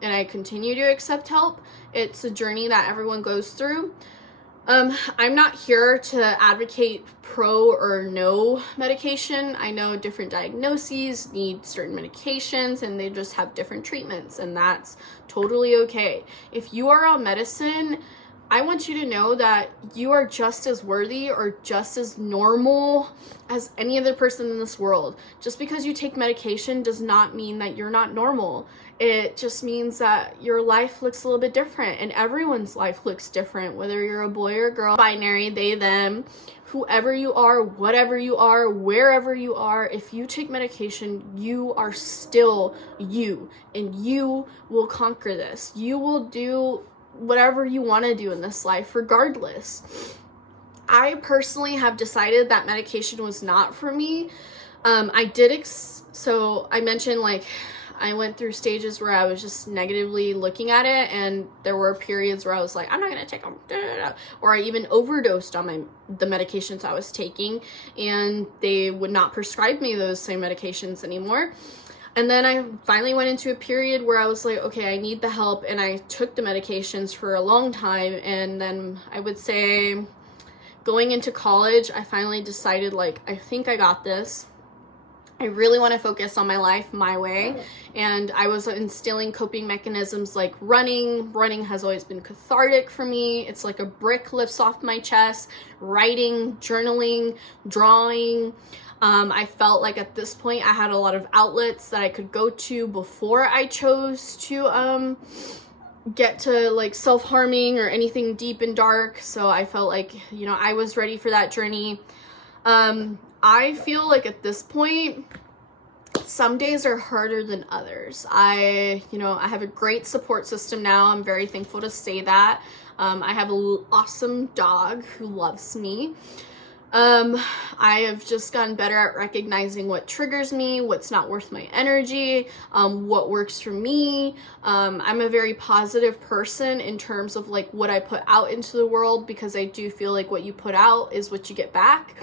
I continue to accept help. It's a journey that everyone goes through. I'm not here to advocate pro or no medication. I know different diagnoses need certain medications and they just have different treatments, and that's totally okay. If you are on medicine, I want you to know that you are just as worthy or just as normal as any other person in this world. Just because you take medication does not mean that you're not normal. It just means that your life looks a little bit different, and everyone's life looks different, whether you're a boy or a girl, binary, they, them, whoever you are, whatever you are, wherever you are. If you take medication, you are still you, and you will conquer this. You will do whatever you want to do in this life regardless. I personally have decided that medication was not for me. So I mentioned, like, I went through stages where I was just negatively looking at it, and there were periods where I was like, I'm not going to take them, or I even overdosed on the medications I was taking, and they would not prescribe me those same medications anymore. And then I finally went into a period where I was like, okay, I need the help, and I took the medications for a long time. And then I would say going into college, I finally decided, like, I think I got this. I really want to focus on my life my way, and I was instilling coping mechanisms like running. Running has always been cathartic for me. It's like a brick lifts off my chest. Writing, journaling, drawing. I felt like at this point I had a lot of outlets that I could go to before I chose to get to like self-harming or anything deep and dark. So I felt like, you know, I was ready for that journey. I feel like at this point, some days are harder than others. I have a great support system now. I'm very thankful to say that. I have an awesome dog who loves me. I have just gotten better at recognizing what triggers me, what's not worth my energy, what works for me. I'm a very positive person in terms of like what I put out into the world, because I do feel like what you put out is what you get back.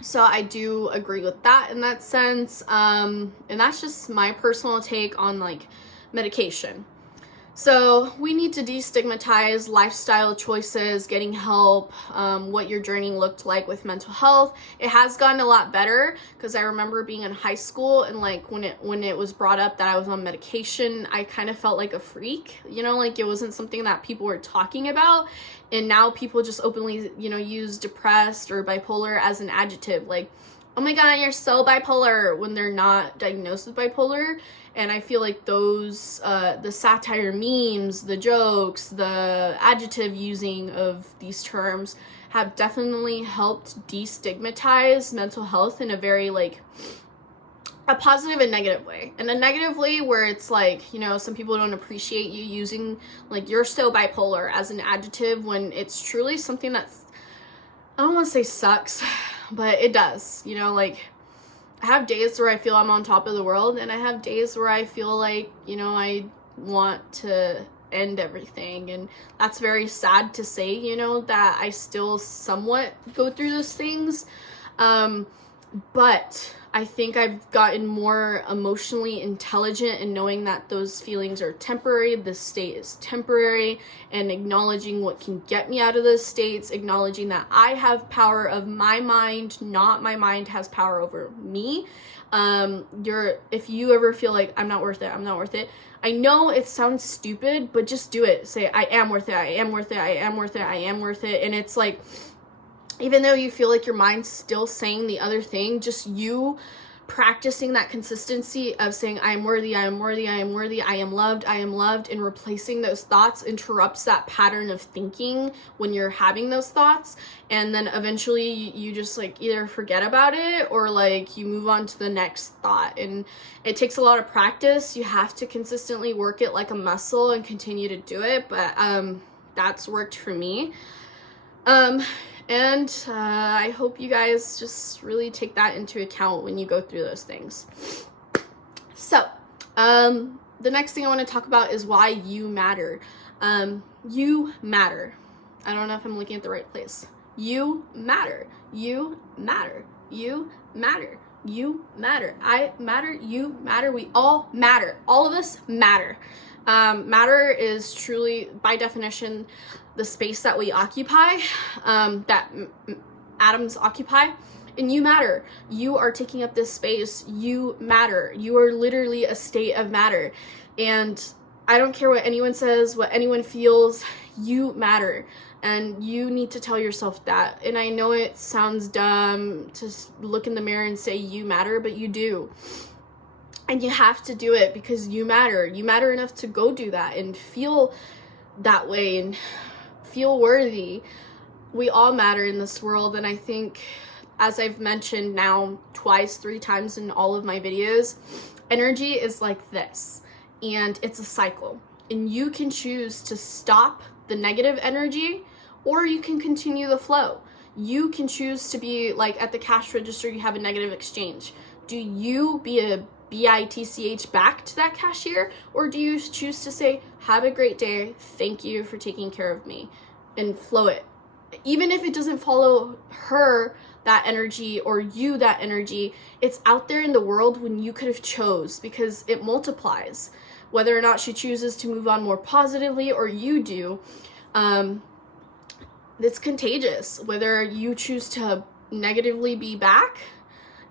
So I do agree with that in that sense. And that's just my personal take on like medication. So we need to destigmatize lifestyle choices, getting help, what your journey looked like with mental health. It has gotten a lot better, because I remember being in high school and like when it was brought up that I was on medication, I kind of felt like a freak, you know, like it wasn't something that people were talking about. And now people just openly, you know, use depressed or bipolar as an adjective, like, oh my God, you're so bipolar, when they're not diagnosed with bipolar. And I feel like those, the satire memes, the jokes, the adjective using of these terms have definitely helped destigmatize mental health in a very like a positive and negative way. In a negative way where it's like, you know, some people don't appreciate you using like you're so bipolar as an adjective, when it's truly something that's, I don't want to say sucks, but it does, you know, like I have days where I feel I'm on top of the world, and I have days where I feel like, you know, I want to end everything. And that's very sad to say, you know, that I still somewhat go through those things. But I think I've gotten more emotionally intelligent in knowing that those feelings are temporary, this state is temporary, and acknowledging what can get me out of those states, acknowledging that I have power of my mind, not my mind has power over me. If you ever feel like I'm not worth it, I know it sounds stupid, but just do it. Say, I am worth it, I am worth it, I am worth it, I am worth it. And it's like, even though you feel like your mind's still saying the other thing, just you practicing that consistency of saying, I am worthy, I am worthy, I am worthy, I am loved, and replacing those thoughts interrupts that pattern of thinking when you're having those thoughts. And then eventually you just like either forget about it or like you move on to the next thought. And it takes a lot of practice. You have to consistently work it like a muscle and continue to do it. But that's worked for me. And I hope you guys just really take that into account when you go through those things. So, the next thing I want to talk about is why you matter. You matter. I don't know if I'm looking at the right place. You matter. You matter. You matter. You matter. I matter. You matter. We all matter. All of us matter. Matter is truly, by definition, the space that we occupy, that atoms occupy, and you matter. You are taking up this space. You matter. You are literally a state of matter. And I don't care what anyone says, what anyone feels, you matter. And you need to tell yourself that. And I know it sounds dumb to look in the mirror and say you matter, but you do. And you have to do it because you matter. You matter enough to go do that and feel that way and feel worthy. We all matter in this world. And I think, as I've mentioned now twice, 3 times in all of my videos, energy is like this. And it's a cycle. And you can choose to stop the negative energy, or you can continue the flow. You can choose to be like at the cash register, you have a negative exchange. Do you be a BITCH back to that cashier, or do you choose to say, have a great day, thank you for taking care of me, and flow it? Even if it doesn't follow her that energy or you that energy, it's out there in the world when you could have chose, because it multiplies. Whether or not she chooses to move on more positively or you do, it's contagious. Whether you choose to negatively be back,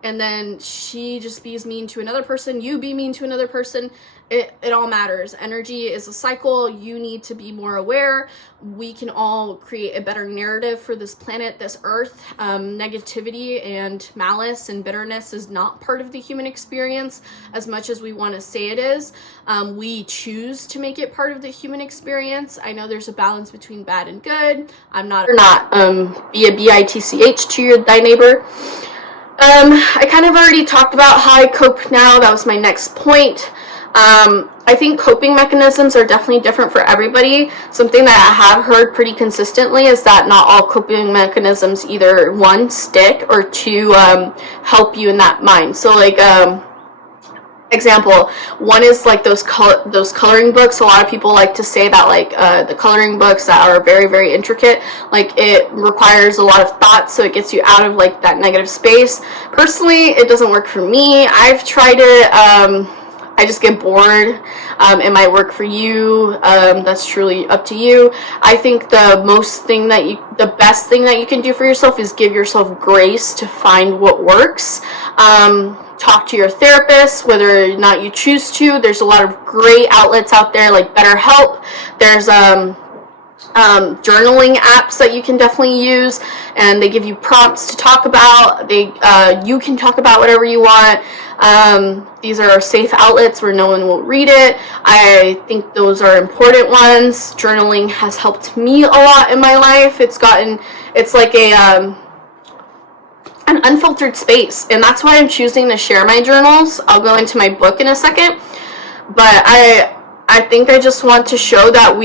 and then she just be mean to another person, you be mean to another person. It all matters. Energy is a cycle. You need to be more aware. We can all create a better narrative for this planet, this earth. Negativity and malice and bitterness is not part of the human experience as much as we want to say it is. We choose to make it part of the human experience. I know there's a balance between bad and good. I'm not, be a bitch to thy neighbor. I kind of already talked about how I cope now. That was my next point. I think coping mechanisms are definitely different for everybody. Something that I have heard pretty consistently is that not all coping mechanisms either, one, stick, or two, help you in that mind. So, like, example, one is like those coloring books. A lot of people like to say that, like, the coloring books that are very, very intricate, like, it requires a lot of thought, so it gets you out of, like, that negative space. Personally, it doesn't work for me. I've tried it. I just get bored. It might work for you. That's truly up to you. I think the best thing that you can do for yourself is give yourself grace to find what works. Talk to your therapist, whether or not you choose to. There's a lot of great outlets out there, like BetterHelp. There's journaling apps that you can definitely use, and they give you prompts to talk about. You can talk about whatever you want. These are safe outlets where no one will read it. I think those are important ones. Journaling has helped me a lot in my life. It's like an unfiltered space, and that's why I'm choosing to share my journals. I'll go into my book in a second, but I think I just want to show that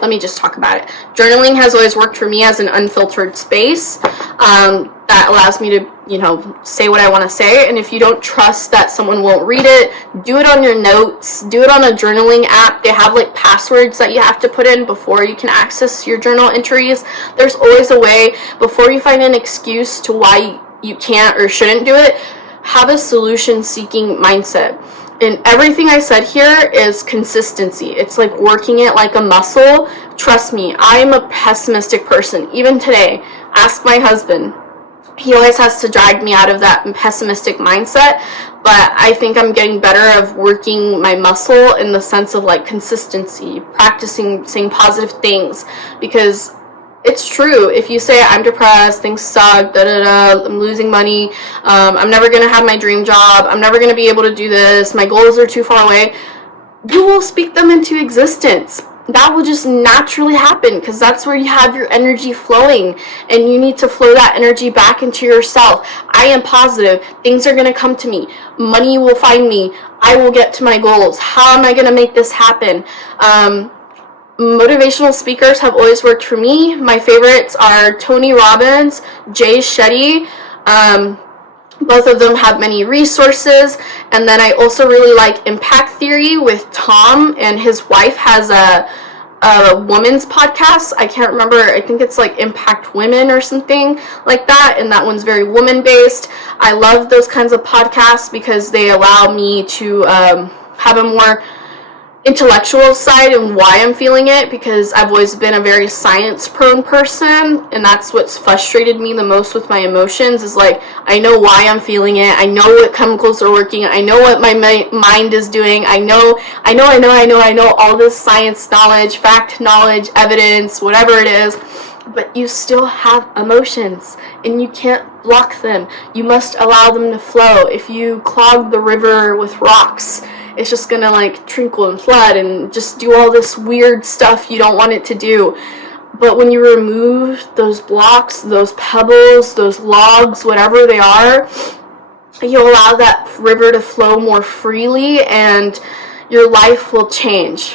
let me just talk about it. Journaling has always worked for me as an unfiltered space that allows me to, say what I want to say. And if you don't trust that someone won't read it, do it on your notes. Do it on a journaling app. They have, like, passwords that you have to put in before you can access your journal entries. There's always a way. Before you find an excuse to why you can't or shouldn't do it, have a solution-seeking mindset. And everything I said here is consistency. It's like working it like a muscle. Trust me, I'm a pessimistic person. Even today, ask my husband. He always has to drag me out of that pessimistic mindset. But I think I'm getting better of working my muscle in the sense of, like, consistency, practicing saying positive things. Because it's true. If you say, I'm depressed, things suck, I'm losing money, I'm never going to have my dream job, I'm never going to be able to do this, my goals are too far away, you will speak them into existence. That will just naturally happen, because that's where you have your energy flowing, and you need to flow that energy back into yourself. I am positive. Things are going to come to me. Money will find me. I will get to my goals. How am I going to make this happen? Motivational speakers have always worked for me. My favorites are Tony Robbins, Jay Shetty. Both of them have many resources. And then I also really like Impact Theory with Tom, and his wife has a woman's podcast. I can't remember. I think it's like Impact Women or something like that, and that one's very woman-based. I love those kinds of podcasts because they allow me to have a more intellectual side and why I'm feeling it, because I've always been a very science-prone person, and that's what's frustrated me the most with my emotions, is like, I know why I'm feeling it, I know what chemicals are working, I know what my mind is doing, I know all this science knowledge, fact knowledge, evidence, whatever it is, but you still have emotions, and you can't block them. You must allow them to flow. If you clog the river with rocks, it's just gonna, like, trickle and flood and just do all this weird stuff you don't want it to do. But when you remove those blocks, those pebbles, those logs, whatever they are, you allow that river to flow more freely, and your life will change.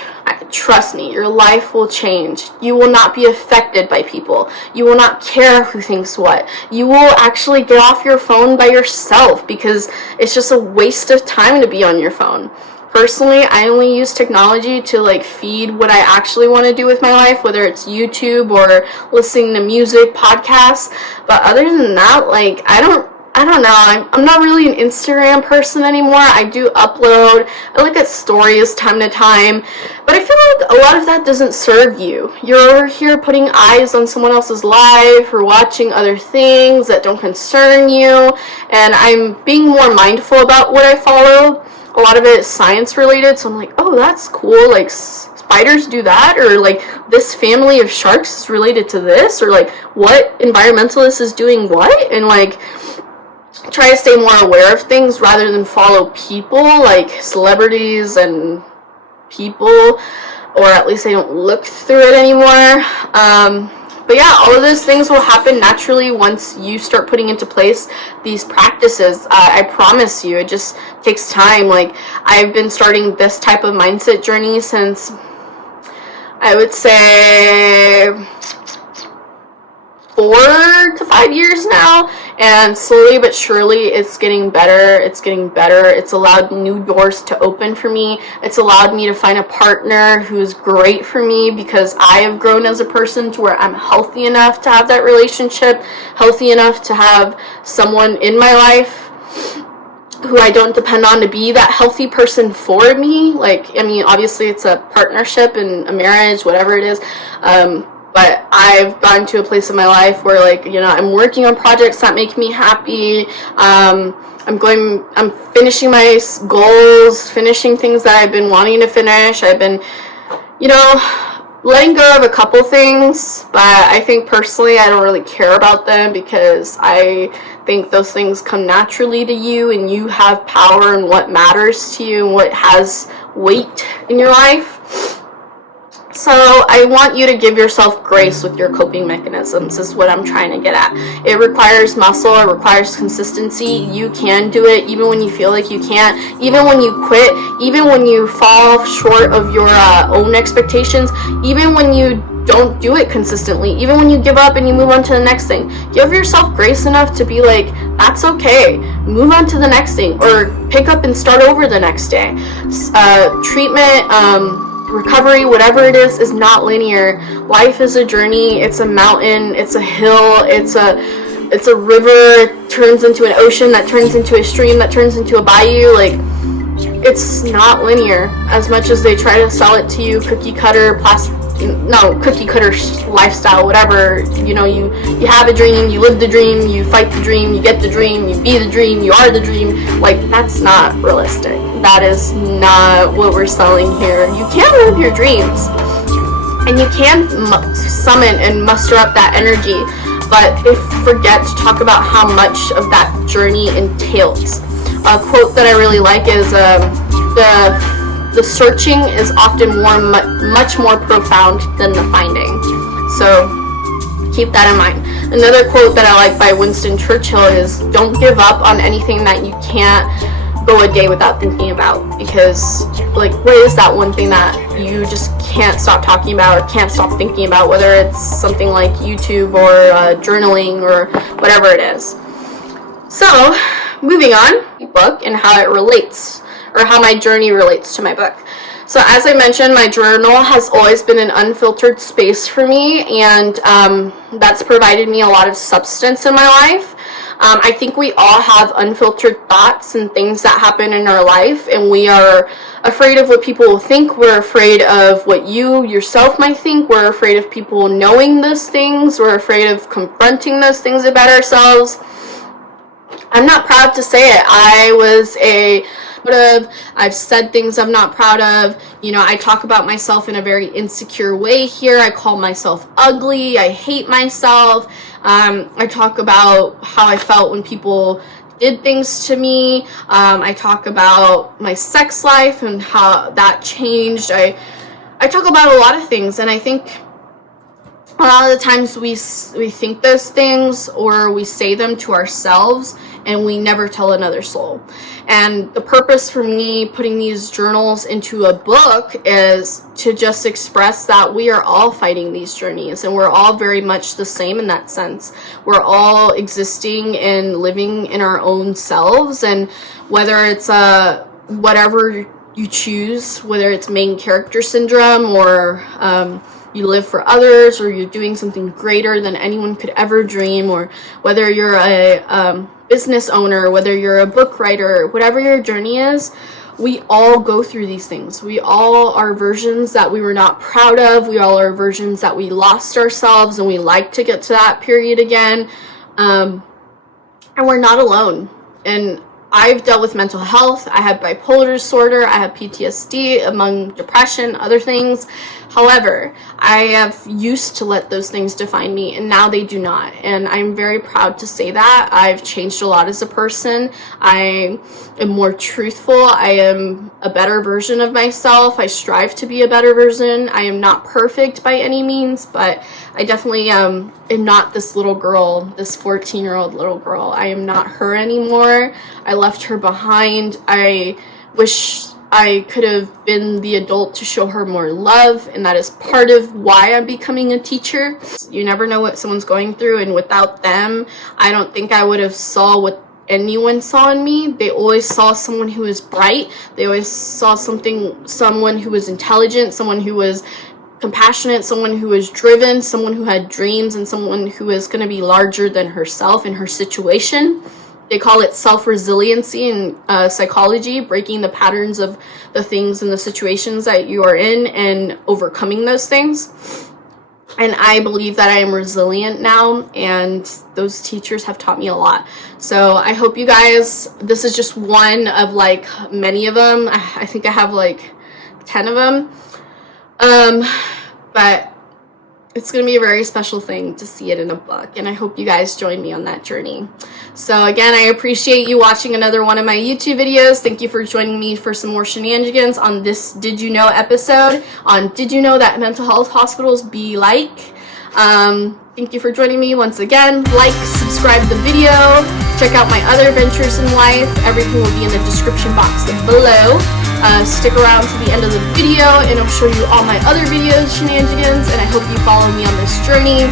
Trust me, your life will change. You will not be affected by people. You will not care who thinks what. You will actually get off your phone by yourself, because it's just a waste of time to be on your phone. Personally, I only use technology to, like, feed what I actually want to do with my life, whether it's YouTube or listening to music, podcasts. But other than that, like, I don't I don't know, I'm not really an Instagram person anymore. I do upload, I look at stories time to time, but I feel like a lot of that doesn't serve you. You're over here putting eyes on someone else's life or watching other things that don't concern you, and I'm being more mindful about what I follow. A lot of it is science related, so I'm like, oh, that's cool, like spiders do that, or like this family of sharks is related to this, or like what environmentalist is doing what, and like try to stay more aware of things rather than follow people, like celebrities and people, or at least I don't look through it anymore. But yeah, all of those things will happen naturally once you start putting into place these practices. I promise you, it just takes time. Like, I've been starting this type of mindset journey since, I would say, 4 to 5 years now, and slowly but surely it's getting better. It's allowed new doors to open for me. It's allowed me to find a partner who's great for me, because I have grown as a person to where I'm healthy enough to have that relationship, healthy enough to have someone in my life who I don't depend on to be that healthy person for me. Like, I mean, obviously it's a partnership and a marriage, whatever it is, but I've gotten to a place in my life where, like, you know, I'm working on projects that make me happy. I'm finishing my goals, finishing things that I've been wanting to finish. I've been, you know, letting go of a couple things, but I think personally I don't really care about them, because I think those things come naturally to you, and you have power in what matters to you and what has weight in your life. So I want you to give yourself grace with your coping mechanisms, is what I'm trying to get at. It requires muscle, it requires consistency. You can do it even when you feel like you can't, even when you quit, even when you fall short of your own expectations, even when you don't do it consistently, even when you give up and you move on to the next thing. Give yourself grace enough to be like, that's okay, move on to the next thing, or pick up and start over the next day. Treatment, recovery, whatever it is not linear. Life is a journey. It's a mountain, it's a hill, it's a river, it turns into an ocean, that turns into a stream, that turns into a bayou. Like, it's not linear. As much as they try to sell it to you, cookie cutter lifestyle, whatever, you know, you have a dream, you live the dream, you fight the dream, you get the dream, you be the dream, you are the dream. Like, that's not realistic. That is not what we're selling here. You can live your dreams, and you can summon and muster up that energy, but they forget to talk about how much of that journey entails. A quote that I really like is, the searching is often much more profound than the finding. So keep that in mind. Another quote that I like by Winston Churchill is, don't give up on anything that you can't go a day without thinking about, because, like, what is that one thing that you just can't stop talking about or can't stop thinking about, whether it's something like YouTube or journaling or whatever it is. So, moving on, the book and how it relates, or how my journey relates to my book. So as I mentioned, my journal has always been an unfiltered space for me, and that's provided me a lot of substance in my life. I think we all have unfiltered thoughts and things that happen in our life, and we are afraid of what people will think. We're afraid of what you yourself might think. We're afraid of people knowing those things. We're afraid of confronting those things about ourselves. I'm not proud to say it. I've said things I'm not proud of. You know, I talk about myself in a very insecure way here. I call myself ugly. I hate myself. I talk about how I felt when people did things to me. I talk about my sex life and how that changed. I talk about a lot of things, and I think a lot of the times we think those things, or we say them to ourselves, and we never tell another soul. And the purpose for me putting these journals into a book is to just express that we are all fighting these journeys, and we're all very much the same in that sense. We're all existing and living in our own selves, and whether it's whatever you choose, whether it's main character syndrome or you live for others, or you're doing something greater than anyone could ever dream, or whether you're a business owner, whether you're a book writer, whatever your journey is, we all go through these things. We all are versions that we were not proud of. We all are versions that we lost ourselves and we like to get to that period again. And we're not alone. And I've dealt with mental health. I have bipolar disorder. I have PTSD, among depression, other things. However, I have used to let those things define me, and now they do not. And I'm very proud to say that. I've changed a lot as a person. I am more truthful. I am a better version of myself. I strive to be a better version. I am not perfect by any means, but I definitely am not this little girl, this 14-year-old little girl. I am not her anymore. I left her behind. I wish I could have been the adult to show her more love, and that is part of why I'm becoming a teacher. You never know what someone's going through, and without them, I don't think I would have saw what anyone saw in me. They always saw someone who was bright. They always saw someone who was intelligent, someone who was compassionate, someone who was driven, someone who had dreams, and someone who was going to be larger than herself in her situation. They call it self-resiliency in psychology, breaking the patterns of the things and the situations that you are in and overcoming those things. And I believe that I am resilient now, and those teachers have taught me a lot. So I hope you guys, this is just one of like many of them. I think I have like 10 of them. But it's going to be a very special thing to see it in a book, and I hope you guys join me on that journey. So again, I appreciate you watching another one of my YouTube videos. Thank you for joining me for some more shenanigans on this Did You Know episode on Did You Know That Mental Health Hospitals Be Like? Thank you for joining me once again. Like, subscribe to the video, check out my other ventures in life. Everything will be in the description box below. Stick around to the end of the video and I'll show you all my other videos, shenanigans, and I hope you follow me on this journey.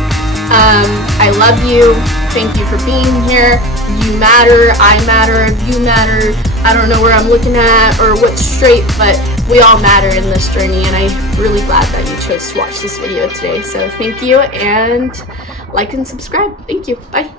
I love you. Thank you for being here. You matter. I matter. You matter. I don't know where I'm looking at or what's straight, but we all matter in this journey, and I'm really glad that you chose to watch this video today. So thank you, and like and subscribe. Thank you. Bye.